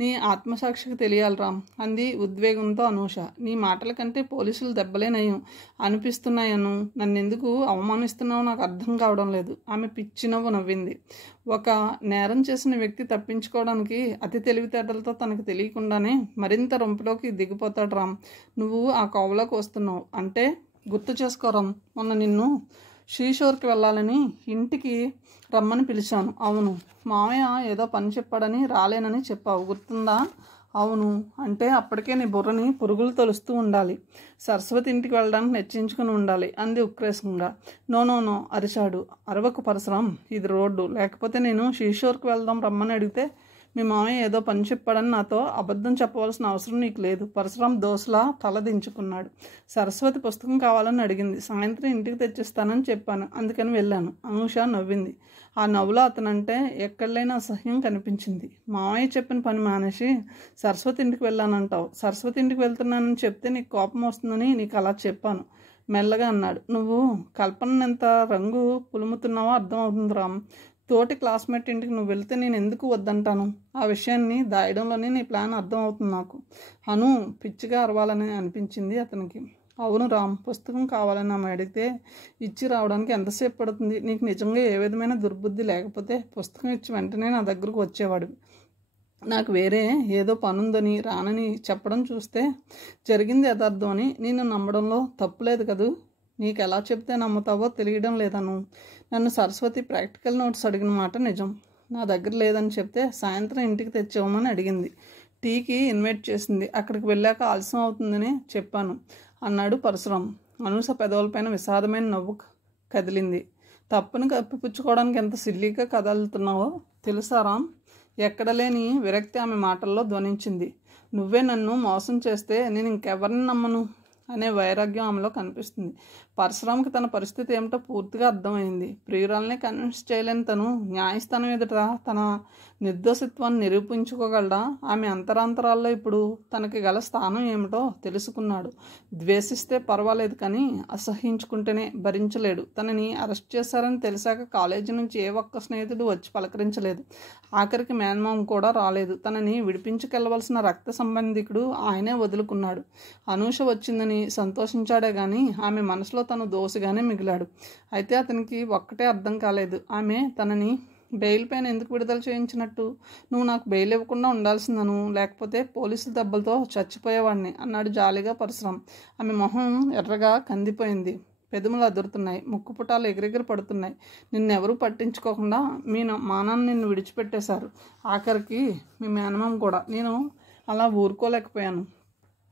నీ ఆత్మసాక్షికి తెలియాలి రామ్ అంది ఉద్వేగంతో అనూష. నీ మాటల కంటే పోలీసులు దెబ్బలే నయం అనిపిస్తున్నాయను. నన్నెందుకు అవమానిస్తున్నావు నాకు అర్థం కావడం లేదు. ఆమె పిచ్చి నవ్వు నవ్వింది. ఒక నేరం చేసిన వ్యక్తి తప్పించుకోవడానికి అతి తెలివితేటలతో తనకు తెలియకుండానే మరింత రొంపులోకి దిగిపోతాడు రామ్. నువ్వు ఆ కోవలోకి వస్తున్నావు అంటే గుర్తు చేసుకోరామ్. మొన్న నిన్ను శ్రీశోర్కి వెళ్ళాలని ఇంటికి రమ్మని పిలిచాను. అవును. మామయ్య ఏదో పని చెప్పాడని రాలేనని చెప్పావు, గుర్తుందా? అవును. అంటే అప్పటికే నీ బుర్రని పురుగులు తొలుస్తూ ఉండాలి. సరస్వతి ఇంటికి వెళ్ళడానికి నెచ్చించుకుని ఉండాలి అంది ఉక్రేషంగా. నో నో నో అరిచాడు. అరవకు పరశురాం, ఇది రోడ్డు. లేకపోతే నేను శ్రీశోర్కి వెళ్దాం రమ్మని అడిగితే మీ మామయ్య ఏదో పని చెప్పాడని నాతో అబద్ధం చెప్పవలసిన అవసరం నీకు లేదు. పరశురాం దోసలా తల దించుకున్నాడు. సరస్వతి పుస్తకం కావాలని అడిగింది. సాయంత్రం ఇంటికి తెచ్చిస్తానని చెప్పాను, అందుకని వెళ్ళాను. అనూష నవ్వింది. ఆ నవ్వులో అతనంటే ఎక్కడలేని అసహ్యం కనిపించింది. మామయ్య చెప్పిన పని మానేసి సరస్వతి ఇంటికి వెళ్ళానంటావు. సరస్వతి ఇంటికి వెళ్తున్నానని చెప్తే నీకు కోపం వస్తుందని నీకు అలా చెప్పాను మెల్లగా అన్నాడు. నువ్వు కల్పన ఎంత రంగు పులుముతున్నావో అర్థం అవుతుంది రామ్. తోటి క్లాస్మేట్ ఇంటికి నువ్వు వెళ్తే నేను ఎందుకు వద్దంటాను? ఆ విషయాన్ని దాయడంలోనే నీ ప్లాన్ అర్థం అవుతుంది నాకు. అను పిచ్చిగా అరవాలని అనిపించింది అతనికి. అవును రామ్, పుస్తకం కావాలని ఆమె అడిగితే ఇచ్చి రావడానికి ఎంతసేపు పడుతుంది? నీకు నిజంగా ఏ విధమైన దుర్బుద్ధి లేకపోతే పుస్తకం ఇచ్చి వెంటనే నా దగ్గరకు వచ్చేవాడు. నాకు వేరే ఏదో పనుందని రానని చెప్పడం చూస్తే జరిగింది యథార్థం అని నేను నమ్మడంలో తప్పులేదు కదూ. నీకు ఎలా చెప్తే నమ్ముతావో తెలియడం లేదను. నన్ను సరస్వతి ప్రాక్టికల్ నోట్స్ అడిగిన మాట నిజం. నా దగ్గర లేదని చెప్తే సాయంత్రం ఇంటికి తెచ్చేవమని అడిగింది. టీకి ఇన్వైట్ చేసింది. అక్కడికి వెళ్ళాక ఆలస్యం అవుతుందని చెప్పాను అన్నాడు పరశురాం. అనూష పెదవులపైన విషాదమైన నవ్వు కదిలింది. తప్పును కప్పిపుచ్చుకోవడానికి ఎంత సిల్లీగా కదులుతున్నావో తెలుసా రామ్? ఎక్కడ లేని విరక్తి ఆమె మాటల్లో ధ్వనించింది. నువ్వే నన్ను మోసం చేస్తే నేను ఇంకెవరిని నమ్మను అనే వైరాగ్యం ఆమెలో కనిపిస్తుంది. పరశురాంకి తన పరిస్థితి ఏమిటో పూర్తిగా అర్థమైంది. ప్రియురాల్ని కన్విన్స్ చేయలేని తను న్యాయస్థానం ఎదుట తన నిర్దోషిత్వాన్ని నిరూపించుకోగలడా? ఆమె అంతరాంతరాల్లో ఇప్పుడు తనకి గల స్థానం ఏమిటో తెలుసుకున్నాడు. ద్వేషిస్తే పర్వాలేదు కానీ అసహించుకుంటేనే భరించలేడు. తనని అరెస్ట్ చేశారని తెలిసాక కాలేజీ నుంచి ఏ ఒక్క స్నేహితుడు వచ్చి పలకరించలేదు. ఆఖరికి మేనమామ కూడా రాలేదు. తనని విడిపించుకెళ్లవలసిన రక్త సంబంధికుడు ఆయనే వదులుకున్నాడు. అనూష వచ్చిందని సంతోషించాడే గాని ఆమె మనసులో తను దోషిగానే మిగిలాడు. అయితే అతనికి ఒక్కటే అర్థం కాలేదు. ఆమె తనని బెయిల్ పైన ఎందుకు విడుదల చేయించినట్టు? నువ్వు నాకు బెయిల్ ఇవ్వకుండా ఉండాల్సిందను, లేకపోతే పోలీసుల దెబ్బలతో చచ్చిపోయేవాడిని అన్నాడు జాలిగా పరశురాం. ఆమె మొహం ఎర్రగా కందిపోయింది. పెదములు అదురుతున్నాయి. ముక్కు పుటాలు ఎగిరెగిరి పడుతున్నాయి. నిన్నెవరూ పట్టించుకోకుండా మా నాన్న నిన్ను విడిచిపెట్టేశారు. ఆఖరికి మీ మేనమామ కూడా. నేను అలా ఊరుకోలేకపోయాను.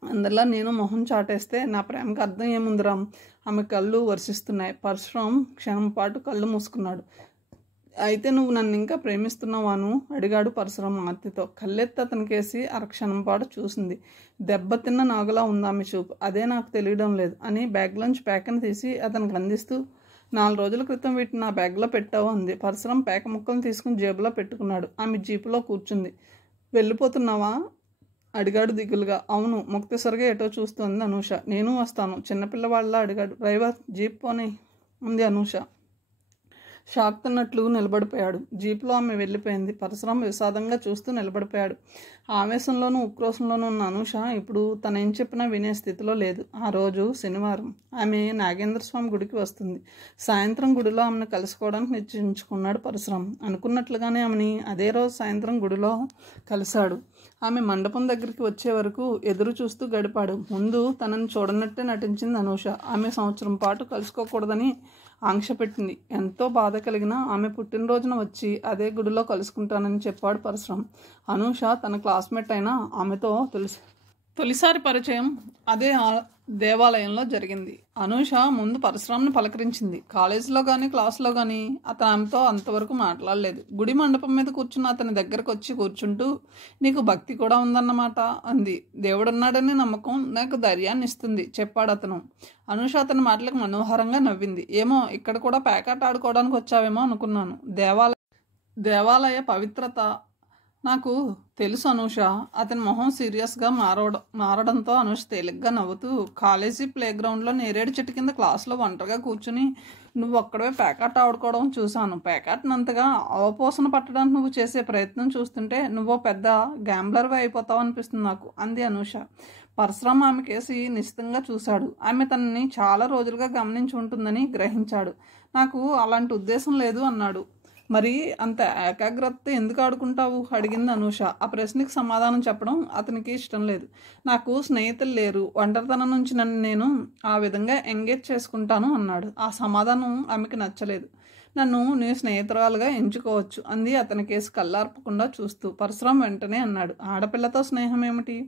అందరిలా నేను మొహం చాటేస్తే నా ప్రేమకు అర్థం ఏముందిరా? ఆమె కళ్ళు వర్షిస్తున్నాయి. పరశురాం క్షణం పాటు కళ్ళు మూసుకున్నాడు. అయితే నువ్వు నన్ను ఇంకా ప్రేమిస్తున్నావాను అడిగాడు పరశురాం ఆర్తితో. కళ్ళెత్తి అతనికేసి అరక్షణం పాటు చూసింది. దెబ్బతిన్న నాగులా ఉందామె చూపు. అదే నాకు తెలియడం లేదు అని బ్యాగ్లోంచి ప్యాక్ని తీసి అతనికి అందిస్తూ 4 రోజుల క్రితం వీటిని నా బ్యాగ్లో పెట్టావు అంది. పరశురాం ప్యాక ముక్కలను తీసుకుని జేబులో పెట్టుకున్నాడు. ఆమె జీపులో కూర్చుంది. వెళ్ళిపోతున్నావా అడిగాడు దిగులుగా. అవును, ముక్తసరిగా ఎటో చూస్తుంది అనూష. నేను వస్తాను చిన్నపిల్లవాళ్ళ అడిగాడు. డ్రైవర్ జీప్ పోనీ ఉంది అనూష. షాక్ తిన్నట్లు నిలబడిపోయాడు. జీపులో ఆమె వెళ్ళిపోయింది. పరశురాం విషాదంగా చూస్తూ నిలబడిపోయాడు. ఆవేశంలోనూ ఉక్రోషంలోనూ ఉన్న అనూష ఇప్పుడు తనేం చెప్పినా వినే స్థితిలో లేదు. ఆ రోజు శనివారం. ఆమె నాగేంద్ర స్వామి గుడికి వస్తుంది. సాయంత్రం గుడిలో ఆమెను కలుసుకోవడానికి నిశ్చయించుకున్నాడు పరశురాం. అనుకున్నట్లుగానే ఆమెని అదే రోజు సాయంత్రం గుడిలో కలిశాడు. ఆమె మండపం దగ్గరికి వచ్చే వరకు ఎదురు చూస్తూ గడిపాడు. ముందు తనని చూడనట్టే నటించింది అనూష. ఆమె సంవత్సరం పాటు కలుసుకోకూడదని ఆంక్ష పెట్టింది. ఎంతో బాధ కలిగినా ఆమె పుట్టినరోజున వచ్చి అదే గుడిలో కలుసుకుంటానని చెప్పాడు పరశురాం. అనూష తన క్లాస్మేట్ అయినా ఆమెతో తొలిసారి పరిచయం అదే దేవాలయంలో జరిగింది. అనూష ముందు పరశురాంని పలకరించింది. కాలేజీలో కానీ క్లాసులో కానీ అతను ఆమెతో అంతవరకు మాట్లాడలేదు. గుడి మండపం మీద కూర్చున్న అతని దగ్గరకు వచ్చి కూర్చుంటూ, నీకు భక్తి కూడా ఉందన్నమాట అంది. దేవుడున్నాడని నమ్మకం నాకు ధైర్యాన్ని ఇస్తుంది చెప్పాడు అతను. అనూష అతని మాటలకు మనోహరంగా నవ్వింది. ఏమో ఇక్కడ కూడా పేకాట ఆడుకోవడానికి వచ్చావేమో అనుకున్నాను. దేవాలయ పవిత్రత నాకు తెలుసు అనూష. అతని మొహం సీరియస్గా మారడంతో అనూష తేలిగ్గా నవ్వుతూ, కాలేజీ ప్లేగ్రౌండ్లో నేరేడు చెట్టు కింద క్లాసులో ఒంటరిగా కూర్చుని నువ్వు ఒక్కడే పేకాట ఆడుకోవడం చూశాను. పేకాటనంతగా అవపోసన పట్టడానికి నువ్వు చేసే ప్రయత్నం చూస్తుంటే నువ్వు పెద్ద గ్యాంబ్లర్వి అయిపోతావు అనిపిస్తుంది నాకు అంది అనూష. పరశురాం ఆమె కేసి నిశ్చితంగా చూశాడు. ఆమె తనని చాలా రోజులుగా గమనించి ఉంటుందని గ్రహించాడు. నాకు అలాంటి ఉద్దేశం లేదు అన్నాడు. మరి అంత ఏకాగ్రత ఎందుకు ఆడుకుంటావు అడిగింది అనూష. ఆ ప్రశ్నకి సమాధానం చెప్పడం అతనికి ఇష్టం లేదు. నాకు స్నేహితులు లేరు, ఒంటరితనం నుంచి నన్ను నేను ఆ విధంగా ఎంగేజ్ చేసుకుంటాను అన్నాడు. ఆ సమాధానం ఆమెకి నచ్చలేదు. నన్ను నీ స్నేహితురాలుగా ఎంచుకోవచ్చు అంది అతని కేసు కళ్ళార్పకుండా చూస్తూ. పరశురాం వెంటనే అన్నాడు, ఆడపిల్లతో స్నేహం ఏమిటి?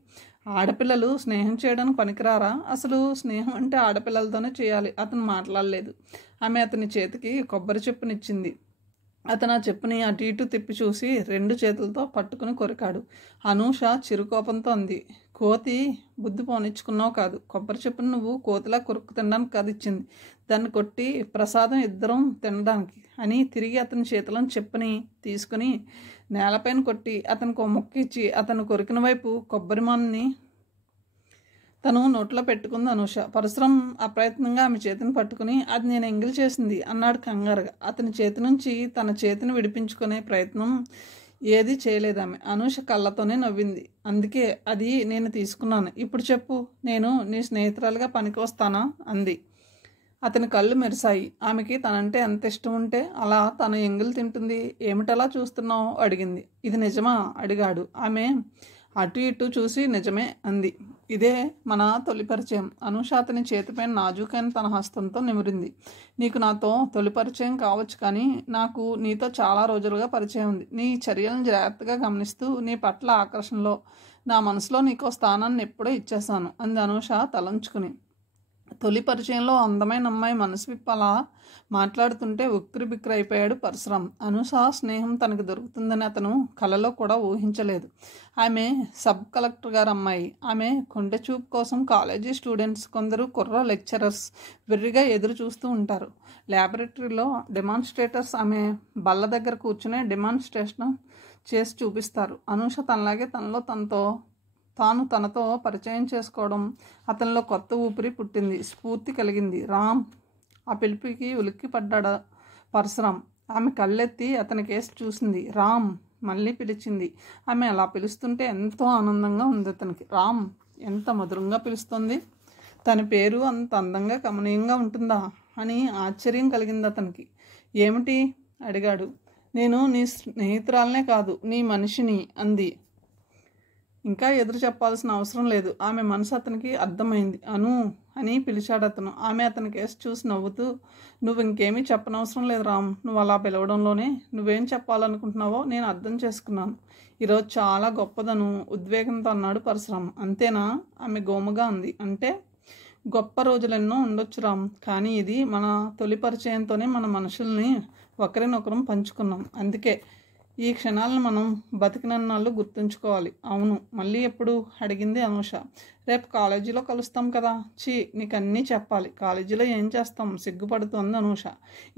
ఆడపిల్లలు స్నేహం చేయడానికి పనికిరారా? అసలు స్నేహం అంటే ఆడపిల్లలతోనే చేయాలి. అతను మాట్లాడలేదు. ఆమె అతని చేతికి కొబ్బరి చెప్పునిచ్చింది. అతను ఆ చెప్పుని అటు ఇటు తిప్పి చూసి 2 చేతులతో పట్టుకుని కొరికాడు. అనూష చిరుకోపంతో అంది, కోతి బుద్ధి పోనిచ్చుకున్నావు కాదు. కొబ్బరి చెప్పుని నువ్వు కోతిలా కొరుక్కు తినడానికి కాదు ఇచ్చింది, దాన్ని కొట్టి ప్రసాదం ఇద్దరం తినడానికి అని తిరిగి అతని చేతిలో చెప్పుని తీసుకుని నేలపైన కొట్టి అతనికి ఒక ముక్క ఇచ్చి అతను కొరికిన వైపు కొబ్బరి మాన్ని తను నోట్లో పెట్టుకుంది అనూష. పరశురాం అప్రయత్నంగా ఆమె చేతిని పట్టుకుని, అది నేను ఎంగిల్ చేసింది అన్నాడు కంగారుగా. అతని చేతి నుంచి తన చేతిని విడిపించుకునే ప్రయత్నం ఏదీ చేయలేదు ఆమె. అనూష కళ్ళతోనే నవ్వింది. అందుకే అది నేను తీసుకున్నాను. ఇప్పుడు చెప్పు, నేను నీ స్నేహితురాలుగా పనికి వస్తానా అంది. అతని కళ్ళు మెరిశాయి. ఆమెకి తనంటే ఎంత ఇష్టం ఉంటే అలా తన ఎంగిల్ తింటుంది. ఏమిటలా చూస్తున్నావు అడిగింది. ఇది నిజమా అడిగాడు. ఆమె అటు ఇటు చూసి నిజమే అంది. ఇదే మన తొలి పరిచయం. అనూష అతని చేతిపైన నాజూకైన తన హస్తంతో నిమిరింది. నీకు నాతో తొలి పరిచయం కావచ్చు, కానీ నాకు నీతో చాలా రోజులుగా పరిచయం ఉంది. నీ చర్యలను జాగ్రత్తగా గమనిస్తూ నీ పట్ల ఆకర్షణలో నా మనసులో నీకో స్థానాన్ని ఎప్పుడో ఇచ్చేశాను అంది అనూష తలంచుకుని. తొలి పరిచయంలో అందమైన అమ్మాయి మనసు విప్పలా మాట్లాడుతుంటే ఉక్కిరి బిక్కిరి అయిపోయాడు పరశురాం. అనూష స్నేహం తనకు దొరుకుతుందని అతను కలలో కూడా ఊహించలేదు. ఆమె సబ్ కలెక్టర్ గారు అమ్మాయి. ఆమె కొంటె చూపు కోసం కాలేజీ స్టూడెంట్స్, కొందరు కుర్ర లెక్చరర్స్ వెర్రిగా ఎదురు చూస్తూ ఉంటారు. ల్యాబొరేటరీలో డెమాన్స్ట్రేటర్స్ ఆమె బల్ల దగ్గర కూర్చునే డెమాన్స్ట్రేషన్ చేసి చూపిస్తారు. అనూష తనలాగే తనతో పరిచయం చేసుకోవడం అతనిలో కొత్త ఊపిరి పుట్టింది, స్ఫూర్తి కలిగింది. రామ్ ఆ పిలుపుకి ఉలిక్కి పడ్డాడు పరశురాం. ఆమె కళ్ళెత్తి అతని కేసు చూసింది. రామ్ మళ్ళీ పిలిచింది. ఆమె అలా పిలుస్తుంటే ఎంతో ఆనందంగా ఉంది అతనికి. రామ్ ఎంత మధురంగా పిలుస్తుంది. తన పేరు అంత అందంగా కమనీయంగా ఉంటుందా అని ఆశ్చర్యం కలిగింది అతనికి. ఏమిటి అడిగాడు. నేను నీ స్నేహితురాలనే కాదు, నీ మనిషిని అంది. ఇంకా ఎదురు చెప్పాల్సిన అవసరం లేదు. ఆమె మనసు అతనికి అర్థమైంది. అను అని పిలిచాడు అతను. ఆమె అతని కేసు చూసి నవ్వుతూ, నువ్వు ఇంకేమీ చెప్పనవసరం లేదు రామ్. నువ్వు అలా పిలవడంలోనే నువ్వేం చెప్పాలనుకుంటున్నావో నేను అర్థం చేసుకున్నాను. ఈరోజు చాలా గొప్పదను ఉద్వేగంతో అన్నాడు పరశురాం. అంతేనా? ఆమె గోముగా అంది. అంటే గొప్ప రోజులెన్నో ఉండొచ్చు రామ్, కానీ ఇది మన తొలి పరిచయంతోనే మన మనుషుల్ని ఒకరినొకరం పంచుకున్నాం. అందుకే ఈ క్షణాలను మనం బతికినన్నాళ్ళు గుర్తుంచుకోవాలి. అవును, మళ్ళీ ఎప్పుడు అడిగింది అనూష. రేపు కాలేజీలో కలుస్తాం కదా. నీకు అన్నీ చెప్పాలి. కాలేజీలో ఏం చేస్తాం సిగ్గుపడుతోంది అనూష.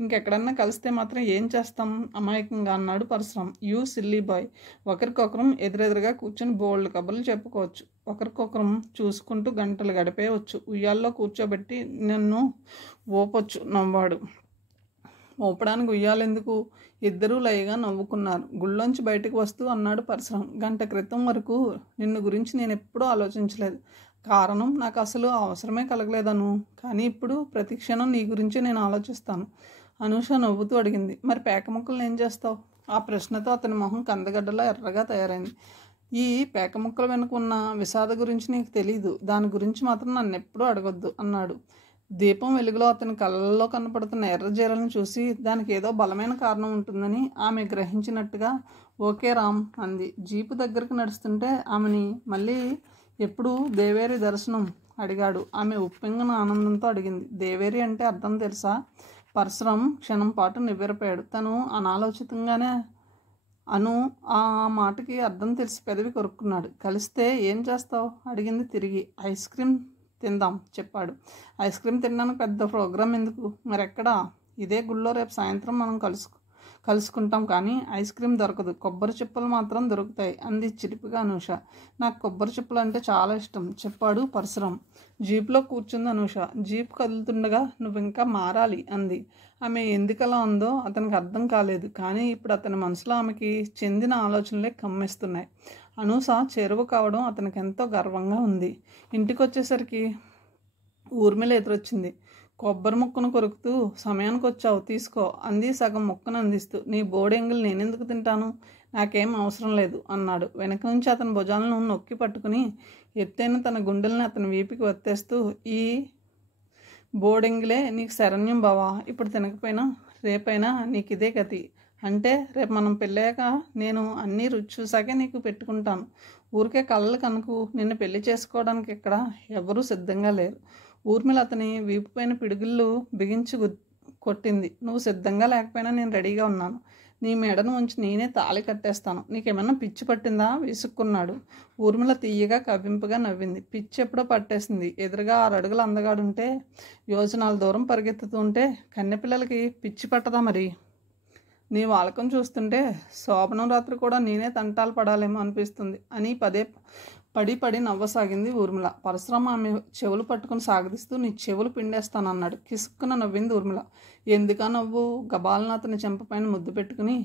ఇంకెక్కడన్నా కలిస్తే మాత్రం ఏం చేస్తాం అమాయకంగా అన్నాడు పరశురాం. You silly bye. ఒకరికొకరం ఎదురెదురుగా కూర్చొని బోల్డ్ కబుర్లు చెప్పుకోవచ్చు. ఒకరికొకరం చూసుకుంటూ గంటలు గడిపేయవచ్చు. ఉయ్యాల్లో కూర్చోబెట్టి నన్ను ఊపొచ్చు నవ్వాడు. ఊపడానికి ఉయ్యాలెందుకు? ఇద్దరూ లయగా నవ్వుకున్నారు. గుళ్ళోంచి బయటకు వస్తూ అన్నాడు పరశురాం. గంట క్రితం వరకు నిన్ను గురించి నేను ఎప్పుడూ ఆలోచించలేదు. కారణం నాకు అసలు అవసరమే కలగలేదను. కానీ ఇప్పుడు ప్రతి క్షణం నీ గురించి నేను ఆలోచిస్తాను. అనూష నవ్వుతూ అడిగింది. మరి పేక ముక్కలను ఏం చేస్తావు? ఆ ప్రశ్నతో అతని మొహం కందగడ్డలా ఎర్రగా తయారైంది. ఈ పేక ముక్కల వెనుక ఉన్న విషాద గురించి నీకు తెలీదు. దాని గురించి మాత్రం నన్ను ఎప్పుడూ అడగొద్దు అన్నాడు. దీపం వెలుగులో అతని కళ్ళల్లో కనపడుతున్న ఎర్రజీరలను చూసి దానికి ఏదో బలమైన కారణం ఉంటుందని ఆమె గ్రహించినట్టుగా ఓకే రామ్ అంది. జీపు దగ్గరికి నడుస్తుంటే ఆమెని మళ్ళీ ఎప్పుడు దేవేరి దర్శనం అడిగాడు. ఆమె ఉప్పింగిన ఆనందంతో అడిగింది. దేవేరి అంటే అర్థం తెలుసా? పరశురాం క్షణం పాటు నివ్వెరపోయాడు. తను అనాలోచితంగానే ఆ మాటకి అర్థం తెలిసి పెదవి కొరుక్కున్నాడు. కలిస్తే ఏం చేస్తావు అడిగింది తిరిగి. ఐస్ క్రీమ్ తిందాం చెప్పాడు. ఐస్ క్రీమ్ తినడానికి పెద్ద ప్రోగ్రాం ఎందుకు? మరెక్కడా? ఇదే గుళ్ళో రేపు సాయంత్రం మనం కలుసుకుంటాం కానీ ఐస్ క్రీమ్ దొరకదు. కొబ్బరి చిప్పలు మాత్రం దొరుకుతాయి అంది చిలిపిగా అనూష. నాకు కొబ్బరి చిప్పలు అంటే చాలా ఇష్టం చెప్పాడు పరశురాం. జీప్లో కూర్చుంది అనూష. జీప్ కదులుతుండగా నువ్వు ఇంకా మారాలి అంది. ఆమె ఎందుకలా ఉందో అతనికి అర్థం కాలేదు. కానీ ఇప్పుడు అతని మనసులో ఆమెకి చెందిన ఆలోచనలే కమ్మిస్తున్నాయి. అనూష చేరువ కావడం అతనికి ఎంతో గర్వంగా ఉంది. ఇంటికి వచ్చేసరికి ఊర్మిళ ఎదురొచ్చింది. కొబ్బరి ముక్కను కొరుకుతూ సమయానికి వచ్చావు తీసుకో అంది సగం ముక్కను అందిస్తూ. నీ బోడెంగులు నేనెందుకు తింటాను? నాకేం అవసరం లేదు అన్నాడు. వెనక నుంచి అతని భుజాలను నొక్కి పట్టుకుని ఎత్తైన తన గుండెల్ని అతని వీపికి వత్తేస్తూ, ఈ బోడెంగులే నీకు శరణ్యం బావా. ఇప్పుడు తినకపోయినా రేపైనా నీకు ఇదే గతి. అంటే రేపు మనం పెళ్ళాక నేను అన్నీ రుచి చూసాకే నీకు పెట్టుకుంటాను. ఊరికే కళ్ళలు కనుకు నిన్ను పెళ్లి చేసుకోవడానికి ఇక్కడ ఎవరూ సిద్ధంగా లేరు. ఊర్మిళ అతని వీపు పైన పిడుగుళ్ళు బిగించి కొట్టింది. నువ్వు సిద్ధంగా లేకపోయినా నేను రెడీగా ఉన్నాను. నీ మెడను ఉంచి నేనే తాళి కట్టేస్తాను. నీకేమన్నా పిచ్చి పట్టిందా? విసుక్కున్నాడు. ఊర్మిళ తీయగా కవ్వింపుగా నవ్వింది. పిచ్చి ఎప్పుడో పట్టేసింది. ఎదురుగా 6 అడుగులు అందగాడుంటే యోజనాల దూరం పరిగెత్తుతుంటే కన్నెపిల్లలకి పిచ్చి పట్టదా మరి? నీ వాలకం చూస్తుంటే శోభనం రాత్రి కూడా నేనే తంటాలు పడాలేమో అనిపిస్తుంది అని పడి నవ్వసాగింది ఊర్మిళ. పరశురామ ఆమె చెవులు పట్టుకుని సాగదీస్తూ నీ చెవులు పిండేస్తానన్నాడు. కిసుక్కున నవ్వింది ఊర్మిళ. ఎందుకా నవ్వు? గబాలను అతని చెంపపైన ముద్దు పెట్టుకుని,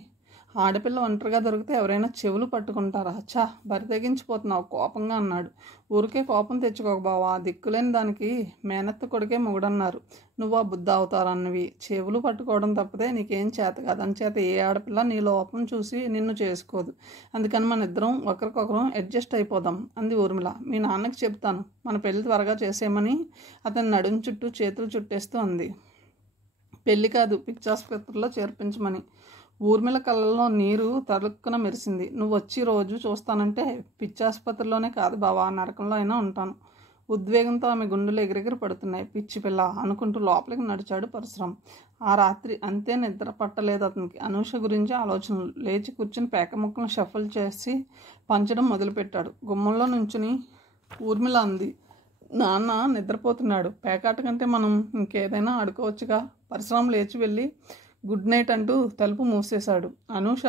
ఆడపిల్ల ఒంటరిగా దొరికితే ఎవరైనా చెవులు పట్టుకుంటారా? ఛా, బరి తెగించిపోతున్నావు కోపంగా అన్నాడు. ఊరికే కోపం తెచ్చుకోక బావా. దిక్కులేని దానికి మేనత్త కొడుకే మొగుడన్నారు. నువ్వు ఆ బుద్ధ అవుతారన్నవి. చెవులు పట్టుకోవడం తప్పితే నీకేం చేత కాదు. అంచేత ఏ ఆడపిల్ల నీ లోపం చూసి నిన్ను చేసుకోదు. అందుకని మన ఇద్దరం ఒకరికొకరం అడ్జస్ట్ అయిపోదాం అంది ఊర్మిళ. మీ నాన్నకి చెప్తాను మన పెళ్లి త్వరగా చేసేయమని అతని నడుం చుట్టూ చేతులు చుట్టేస్తూ అంది. పెళ్లి కాదు, పిచ్చాసుపత్రిలో చేర్పించమని. ఊర్మిళ కళ్ళల్లో నీరు తరుక్కున మెరిసింది. నువ్వు వచ్చి రోజు చూస్తానంటే పిచ్చాసుపత్రిలోనే కాదు బావా, నరకంలో అయినా ఉంటాను. ఉద్వేగంతో ఆమె గుండెలు ఎగిరెగిరి పడుతున్నాయి. పిచ్చి పిల్ల అనుకుంటూ లోపలికి నడిచాడు పరశురాం. ఆ రాత్రి అంతే నిద్ర పట్టలేదు అతనికి. అనూష గురించి ఆలోచనలు. లేచి కూర్చుని పేక ముక్కలను షఫల్ చేసి పంచడం మొదలుపెట్టాడు. గుమ్మంలో నుంచుని ఊర్మిళ అంది. నాన్న నిద్రపోతున్నాడు. పేకాట కంటే మనం ఇంకేదైనా ఆడుకోవచ్చుగా. పరశురాం లేచి వెళ్ళి గుడ్ నైట్ అంటూ తలుపు మూసేశాడు. అనూష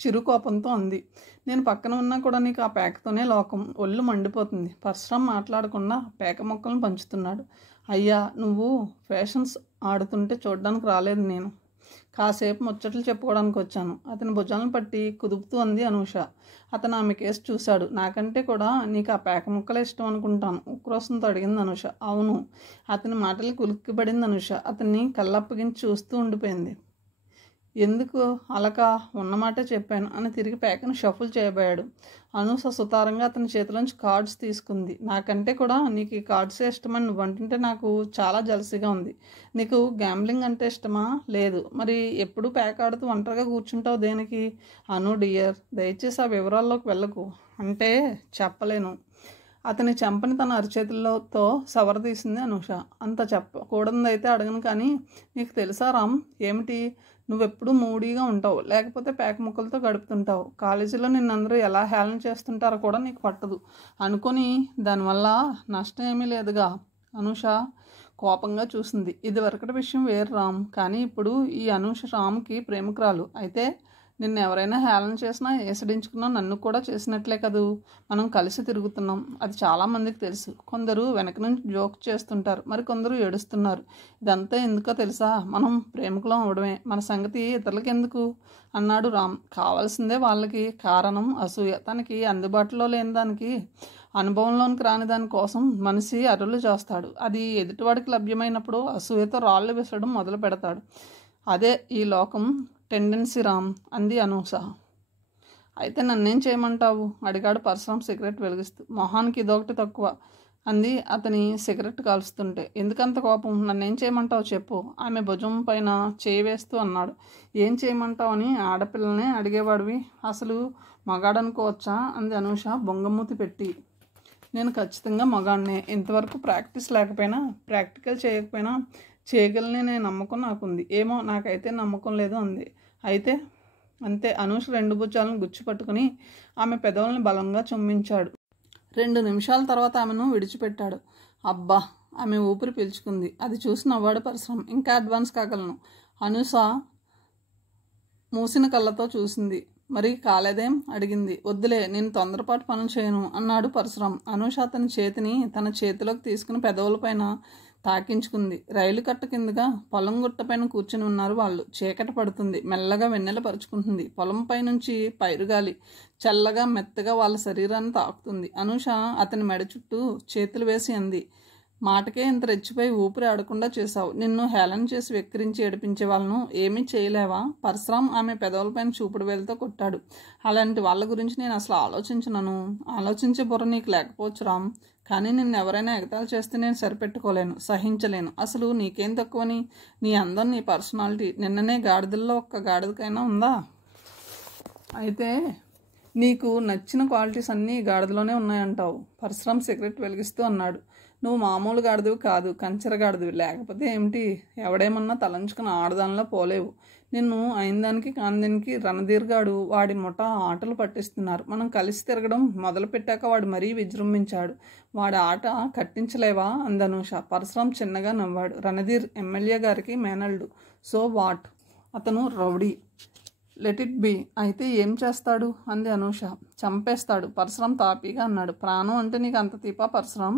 చిరుకోపంతో అంది. నేను పక్కన ఉన్నా కూడా నీకు ఆ పేకతోనే లోకం. ఒళ్ళు మండిపోతుంది. పరశురాం మాట్లాడకుండా పేక మొక్కలను పంచుతున్నాడు. అయ్యా, నువ్వు ఫ్యాషన్స్ ఆడుతుంటే చూడడానికి రాలేదు నేను. కాసేపు ముచ్చట్లు చెప్పుకోవడానికి వచ్చాను. అతని భుజాలను పట్టి కుదుపుతూ అంది అనూష. అతను ఆమె కేసు చూశాడు. నాకంటే కూడా నీకు ఆ పేక ముక్కలే ఇష్టం అనుకుంటాను ఉక్రోషంతో అడిగింది అనూష. అవును. అతని మాటలకి ఉలిక్కిపడింది అనూష. అతన్ని కళ్ళప్పగించి చూస్తూ ఉండిపోయింది. ఎందుకు అలక? ఉన్నమాటే చెప్పాను అని తిరిగి పేకను షఫుల్ చేయబోయాడు. అనూష సుతారంగా అతని చేతిలోంచి కార్డ్స్ తీసుకుంది. నాకంటే కూడా నీకు ఈ కార్డ్సే ఇష్టమని నువ్వు అంటుంటే నాకు చాలా జలసిగా ఉంది. నీకు గ్యాంబ్లింగ్ అంటే ఇష్టమా? లేదు. మరి ఎప్పుడు పేక ఆడుతూ ఒంటరిగా కూర్చుంటావు దేనికి? అను డియర్, దయచేసి ఆ వివరాల్లోకి వెళ్ళకు. అంటే చెప్పలేను. అతని చెంపని తన అరచేతులతో సవరదీసింది అనూష. అంత చెప్పకూడదైతే అడగను కానీ నీకు తెలుసా రామ్? ఏమిటి? నువ్వెప్పుడు మూడీగా ఉంటావు, లేకపోతే పేక ముక్కలతో గడుపుతుంటావు. కాలేజీలో నిన్నందరూ ఎలా హేళన చేస్తుంటారో కూడా నీకు పట్టదు అనుకొని దానివల్ల నష్టం ఏమీ లేదుగా. అనూష కోపంగా చూసింది. ఇది వరకటి విషయం వేరు రామ్, కానీ ఇప్పుడు ఈ అనూష రామ్కి ప్రేమికురాలు. అయితే నిన్ను ఎవరైనా హేళన చేసినా ఏసడించుకున్నా నన్ను కూడా చేసినట్లే కదూ. మనం కలిసి తిరుగుతున్నాం, అది చాలామందికి తెలుసు. కొందరు వెనక నుంచి జోక్ చేస్తుంటారు, మరి కొందరు ఏడుస్తున్నారు. ఇదంతా ఎందుకో తెలుసా? మనం ప్రేమికులం అవడమే. మన సంగతి ఇతరులకి ఎందుకు అన్నాడు రామ్. కావాల్సిందే వాళ్ళకి. కారణం అసూయ. తనకి అందుబాటులో లేని దానికి, అనుభవంలోనికి రాని దానికోసం మనిషి అరులు చేస్తాడు. అది ఎదుటివాడికి లభ్యమైనప్పుడు అసూయతో రాళ్ళు విసరడం మొదలు పెడతాడు. అదే ఈ లోకం టెండెన్సీ రామ్ అంది అనూష. అయితే నన్నేం చేయమంటావు అడిగాడు పరశురాం సిగరెట్ వెలిగిస్తూ. మొహానికి ఇదొకటి తక్కువ అంది అతని సిగరెట్ కాల్చుతుంటే. ఎందుకంత కోపం? నన్నేం చేయమంటావు చెప్పు ఆమె భుజం పైన చేయి వేస్తూ అన్నాడు. ఏం చేయమంటావు అని ఆడపిల్లనే అడిగేవాడివి. అసలు మగాడనుకోవచ్చా అంది అనూష బొంగమూతి పెట్టి. నేను ఖచ్చితంగా మగాడినే. ఇంతవరకు ప్రాక్టీస్ లేకపోయినా, ప్రాక్టికల్ చేయకపోయినా చేయగలనే నమ్మకం నాకుంది. ఏమో నాకైతే నమ్మకం లేదు అంది. అయితే అంతే. అనూష 2 భుజాలను గుచ్చిపట్టుకుని ఆమె పెదవులను బలంగా చుమ్మించాడు. 2 నిమిషాల తర్వాత ఆమెను విడిచిపెట్టాడు. అబ్బా! ఆమె ఊపిరి పీల్చుకుంది. అది చూసి నవ్వాడు పరశురాం. ఇంకా అడ్వాన్స్ కాగలను. అనూష మూసిన కళ్ళతో చూసింది. మరి కాలేదేం అడిగింది. వద్దులే, నేను తొందరపాటు పనులు చేయను అన్నాడు పరశురాం. అనూష అతని చేతిని తన చేతిలోకి తీసుకుని పెదవులపైన తాకించుకుంది. రైలు కట్ట కిందగా పొలం గుట్టపైన కూర్చుని ఉన్నారు వాళ్ళు. చీకటి పడుతుంది. మెల్లగా వెన్నెల పరుచుకుంటుంది. పొలంపై నుంచి పైరుగాలి చల్లగా మెత్తగా వాళ్ళ శరీరాన్ని తాకుతుంది. అనూష అతని మెడ చుట్టూ చేతులు వేసి అంది, మాటకే ఇంత రెచ్చిపోయి ఊపిరి ఆడకుండా చేశావు. నిన్ను హేళన చేసి వెక్కిరించి ఏడిపించే వాళ్ళను ఏమీ చేయలేవా? పరశురాం ఆమె పెదవులపైన చూపుడు వేలుతో కొట్టాడు. అలాంటి వాళ్ళ గురించి నేను అసలు ఆలోచించను. ఆలోచించే బుర్ర నీకు లేకపోవచ్చు రామ్. కానీ నిన్ను ఎవరైనా ఎగతాళి చేస్తే నేను సరిపెట్టుకోలేను, సహించలేను. అసలు నీకేం తక్కువని? నీ అందం, నీ పర్సనాలిటీ. నిన్ననే గాడిదల్లో ఒక్క గాడిదకైనా ఉందా? అయితే నీకు నచ్చిన క్వాలిటీస్ అన్నీ గాడిదలోనే ఉన్నాయంటావు. పరశురాం సిగరెట్ వెలిగిస్తూ అన్నాడు. నువ్వు మామూలు గాడిదివి కాదు, కంచెర గాడిదివి. లేకపోతే ఏమిటి? ఎవడేమన్నా తలంచుకుని ఆడదానిలో పోలేవు. నిన్ను అయినదానికి కానిదానికి రణధీర్గాడు వాడి ముఠా ఆటలు పట్టిస్తున్నారు. మనం కలిసి తిరగడం మొదలు పెట్టాక వాడు మరీ విజృంభించాడు. వాడి ఆట కట్టించలేవా అందనూష. పరశురాం చిన్నగా నవ్వాడు. రణధీర్ ఎమ్మెల్యే గారికి మేనల్డు. So what? అతను రౌడీ. Let it be. అయితే ఏం చేస్తాడు అంది అనూష. చంపేస్తాడు. పరశురాం తాపీగా అన్నాడు. ప్రాణం అంటే నీకు అంత తీపా పరశురాం?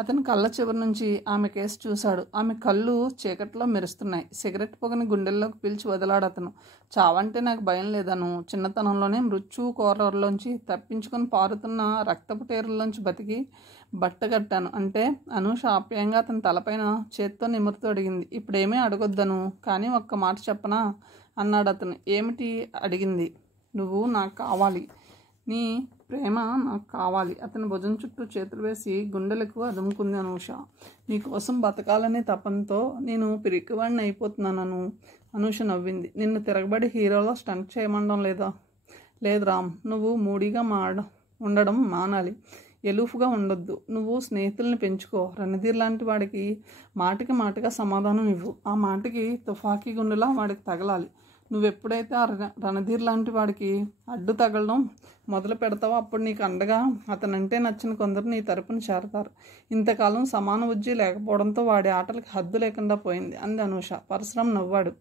అతని కళ్ళ చివరి నుంచి ఆమె కేసు చూశాడు. ఆమె కళ్ళు చీకట్లో మెరుస్తున్నాయి. సిగరెట్ పొగని గుండెల్లోకి పీల్చి వదిలాడు అతను. చావంటే నాకు భయం లేదను. చిన్నతనంలోనే మృత్యు కోరలోంచి తప్పించుకొని పారుతున్న రక్తపు టేరుల్లోంచి బతికి బట్టగట్టాను. అంటే అనూష ఆప్యాయంగా అతని తలపైన చేత్తో నిమురుతూ అడిగింది. ఇప్పుడేమీ అడగొద్దను, కానీ ఒక్క మాట చెప్పనా అన్నాడు అతను. ఏమిటి అడిగింది. నువ్వు నాకు కావాలి. నీ ప్రేమ నాకు కావాలి. అతని భుజం చుట్టూ చేతులు వేసి గుండెలకు అదుముకుంది అనూష. నీకోసం బతకాలనే తపంతో నేను పిరికివాడిని అయిపోతున్నాను. అనూష నవ్వింది. నిన్ను తిరగబడి హీరోలో స్టంట్ చేయమండం లేదా? లేదు రామ్, నువ్వు మూడీగా ఉండడం మానాలి. ఎలూఫ్గా ఉండొద్దు. నువ్వు స్నేహితుల్ని పెంచుకో. రణధీర్ లాంటి వాడికి మాటగా సమాధానం ఇవ్వు. ఆ మాటకి తుపాకీ గుండెలా వాడికి తగలాలి. నువ్వెప్పుడైతే ఆ రణధీర్ లాంటి వాడికి అడ్డు తగలడం మొదలు పెడతావో అప్పుడు నీకు అండగా అతనంటే నచ్చిన కొందరు నీ తరపున చేరతారు. ఇంతకాలం సమాన ఉజ్జి లేకపోవడంతో వాడి ఆటలకి హద్దు లేకుండా పోయింది అంది అనూష. పరశురాం నవ్వాడు.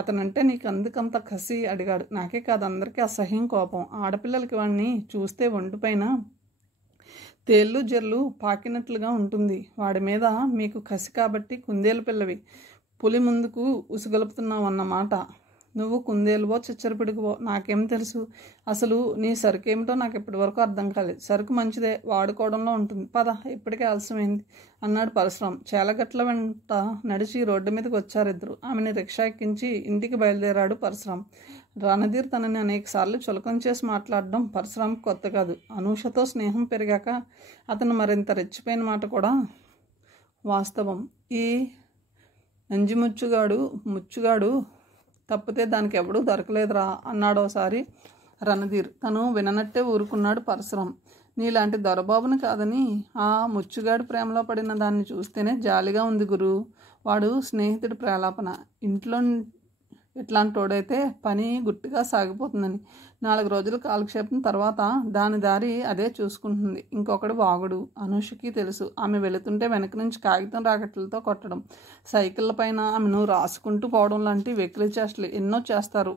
అతనంటే నీకు అందుకంత కసి అడిగాడు. నాకే కాదు, అందరికీ అసహ్యం, కోపం. ఆడపిల్లలకి వాడిని చూస్తే ఒంటిపైన తేళ్ళు జర్లు పాకినట్లుగా ఉంటుంది. వాడి మీద మీకు కసి కాబట్టి కుందేలు పిల్లవి పులి ముందుకు ఉసుగొలుపుతున్నావు అన్నమాట. నువ్వు కుందేలువో చిచ్చరపిడుగువో నాకేం తెలుసు. అసలు నీ సరుకేమిటో నాకు ఇప్పటి వరకు అర్థం కాలేదు. సరుకు మంచిదే, వాడుకోవడంలో ఉంటుంది. పద, ఇప్పటికే ఆలస్యమైంది అన్నాడు పరశురాం. చేలగట్ల వెంట నడిచి రోడ్డు మీదకి వచ్చారిద్దరు. ఆమెని రిక్షా ఎక్కించి ఇంటికి బయలుదేరాడు పరశురాం. రణధీర్ తనని అనేకసార్లు చులకం చేసి మాట్లాడడం పరశురాం కొత్త కాదు. అనూషతో స్నేహం పెరిగాక అతను మరింత రెచ్చిపోయిన మాట కూడా వాస్తవం. ఈ ముచ్చుగాడు తప్పితే దానికి ఎవడూ దొరకలేదురా అన్నాడోసారి రణధీర్. తను విననట్టే ఊరుకున్నాడు పరశురాం. నీలాంటి దొరబాబుని కాదని ఆ ముచ్చుగాడి ప్రేమలో పడిన దాన్ని చూస్తేనే జాలిగా ఉంది గురు. వాడు స్నేహితుడి ప్రేలాపన. ఇంట్లో ఇట్లాంటోడైతే పని గుట్టుగా సాగిపోతుందని. 4 రోజుల కాలక్షేపం తర్వాత దాని దారి అదే చూసుకుంటుంది. ఇంకొకడు వాగుడు. అనూషకి తెలుసు. ఆమె వెళుతుంటే వెనక నుంచి కాగితం రాకెట్లతో కొట్టడం, సైకిళ్ళ పైన ఆమెను రాసుకుంటూ పోవడం లాంటి వెకిలి చేష్టలు ఎన్నో చేస్తారు.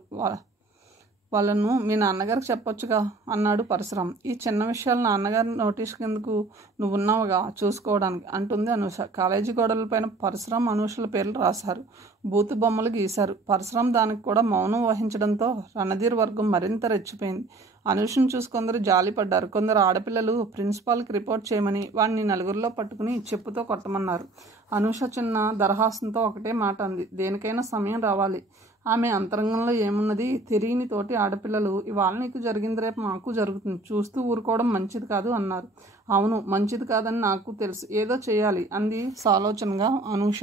వాళ్ళను మీ నాన్నగారికి చెప్పొచ్చుగా అన్నాడు పరశురాం. ఈ చిన్న విషయాలు నాన్నగారి నోటీస్ కిందకు నువ్వున్నావుగా చూసుకోవడానికి అంటుంది అనూష. కాలేజీ గోడలపైన పరశురాం అనూషల పేర్లు రాశారు. బూతు బొమ్మలు గీశారు. పరశురాం దానికి కూడా మౌనం వహించడంతో రణధీర్ వర్గం మరింత రెచ్చిపోయింది. అనూషను చూసి కొందరు జాలిపడ్డారు. కొందరు ఆడపిల్లలు ప్రిన్సిపాల్కి రిపోర్ట్ చేయమని వాడిని నలుగురిలో పట్టుకుని చెప్పుతో కొట్టమన్నారు. అనూష చిన్న దరహాసంతో ఒకటే మాట అంది. దేనికైనా సమయం రావాలి. ఆమె అంతరంగంలో ఏమున్నది తెలియని తోటి ఆడపిల్లలు ఇవాళ నీకు జరిగింది రేపు మాకు జరుగుతుంది, చూస్తూ ఊరుకోవడం మంచిది కాదు అన్నారు. అవును, మంచిది కాదని నాకు తెలుసు. ఏదో చేయాలి అంది సాలోచనగా అనూష.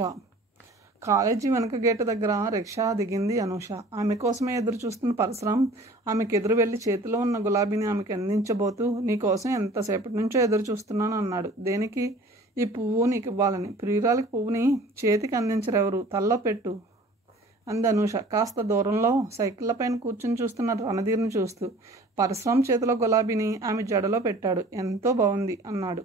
కాలేజీ వెనక గేటు దగ్గర రిక్షా దిగింది అనూష. ఆమె కోసమే ఎదురు చూస్తున్న పరశురాం ఆమెకు ఎదురు వెళ్ళి చేతిలో ఉన్న గులాబీని ఆమెకు అందించబోతూ, నీకోసం ఎంతసేపటి నుంచో ఎదురు చూస్తున్నాను అన్నాడు. దేనికి? ఈ పువ్వు నీకు ఇవ్వాలని. ప్రియురాలకి పువ్వుని చేతికి అందించరెవరు, తల్లో పెట్టు అంది అనూష కాస్త దూరంలో సైకిళ్ళ పైన కూర్చుని చూస్తున్న రణధీర్ని చూస్తూ. పరశురాం చేతిలో గులాబీని ఆమె జడలో పెట్టాడు. ఎంతో బాగుంది అన్నాడు.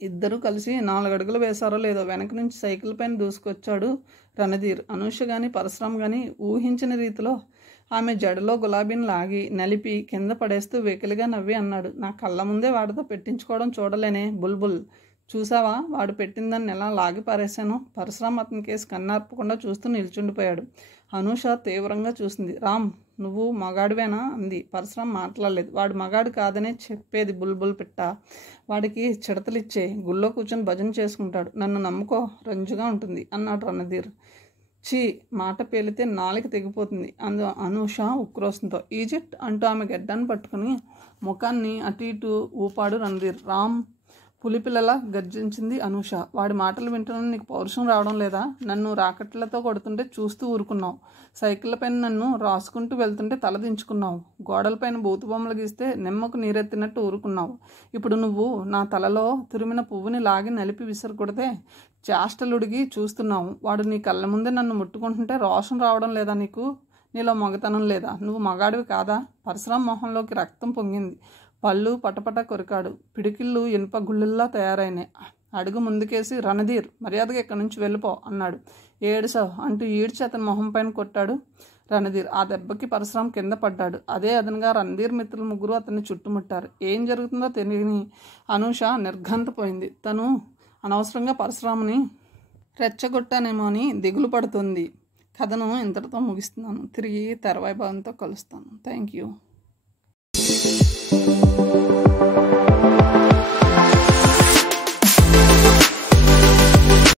ఇద్దరూ కలిసి 4 అడుగులు వేశారో లేదో వెనక నుంచి సైకిల్ పైన దూసుకొచ్చాడు రణధీర్. అనూష కానీ పరశురాం కానీ ఊహించిన రీతిలో ఆమె జడలో గులాబీని లాగి నలిపి కింద పడేస్తూ వెకిలిగా నవ్వి అన్నాడు, నా కళ్ళ ముందే వాడితో పెట్టించుకోవడం చూడలేనే బుల్బుల్. చూసావా వాడు పెట్టిందాన్ని ఎలా లాగి పారేశాను. పరశురాం అతని కేసు కన్నార్పకుండా చూస్తూ నిల్చుండిపోయాడు. అనూష తీవ్రంగా చూసింది. రామ్, నువ్వు మగాడివేనా అంది. పరశురాం మాట్లాడలేదు. వాడు మగాడు కాదనే చెప్పేది బుల్బుల్ పిట్ట. వాడికి చిడతలిచ్చే గుళ్ళో కూర్చొని భజన చేసుకుంటాడు. నన్ను నమ్ముకో, రంజుగా ఉంటుంది అన్నాడు రణధీర్. చీ, మాట పేలితే నాలిక తెగిపోతుంది అందు అనూష ఉక్రోషంతో. ఈజిప్ట్ అంటూ ఆమె గడ్డాన్ని పట్టుకుని ముఖాన్ని అటు ఇటు ఊపాడు రణధీర్. రామ్, పులిపిల్లలా గర్జించింది అనూష. వాడి మాటలు వింటున్న నీకు పౌరుషం రావడం లేదా? నన్ను రాకెట్లతో కొడుతుంటే చూస్తూ ఊరుకున్నావు. సైకిళ్ళ పైన నన్ను రాసుకుంటూ వెళ్తుంటే తలదించుకున్నావు. గోడలపైన బూతు బొమ్మలు గీస్తే నిమ్మకు నీరెత్తినట్టు ఊరుకున్నావు. ఇప్పుడు నువ్వు నా తలలో తురిమిన పువ్వుని లాగి నలిపి విసరకూడదే చేష్టలుడిగి చూస్తున్నావు. వాడు నీ కళ్ళ ముందే నన్ను ముట్టుకుంటుంటే రోషం రావడం లేదా నీకు? నీలో మగతనం లేదా? నువ్వు మగాడివి కాదా? పరశురాం మొహంలోకి రక్తం పొంగింది. పళ్ళు పటపట కొరికాడు. పిడికిళ్ళు ఇనుప గుళ్ళల్లా తయారైనాయి. అడుగు ముందుకేసి రణధీర్, మర్యాదగా ఇక్కడి నుంచి వెళ్ళిపో అన్నాడు. ఏడుసావు అంటూ ఈడ్చి అతని మొహం పైన కొట్టాడు రణధీర్. ఆ దెబ్బకి పరశురాం కింద పడ్డాడు. అదే అదనంగా రణధీర్ మిత్రులు ముగ్గురు అతన్ని చుట్టుముట్టారు. ఏం జరుగుతుందో తెలియని అనూష నిర్ఘంతపోయింది. తను అనవసరంగా పరశురాముని రెచ్చగొట్టానేమో అని దిగులు పడుతుంది. కథను ఇంతటితో ముగిస్తున్నాను. తిరిగి తెరవైభవంతో కలుస్తాను. Thank you.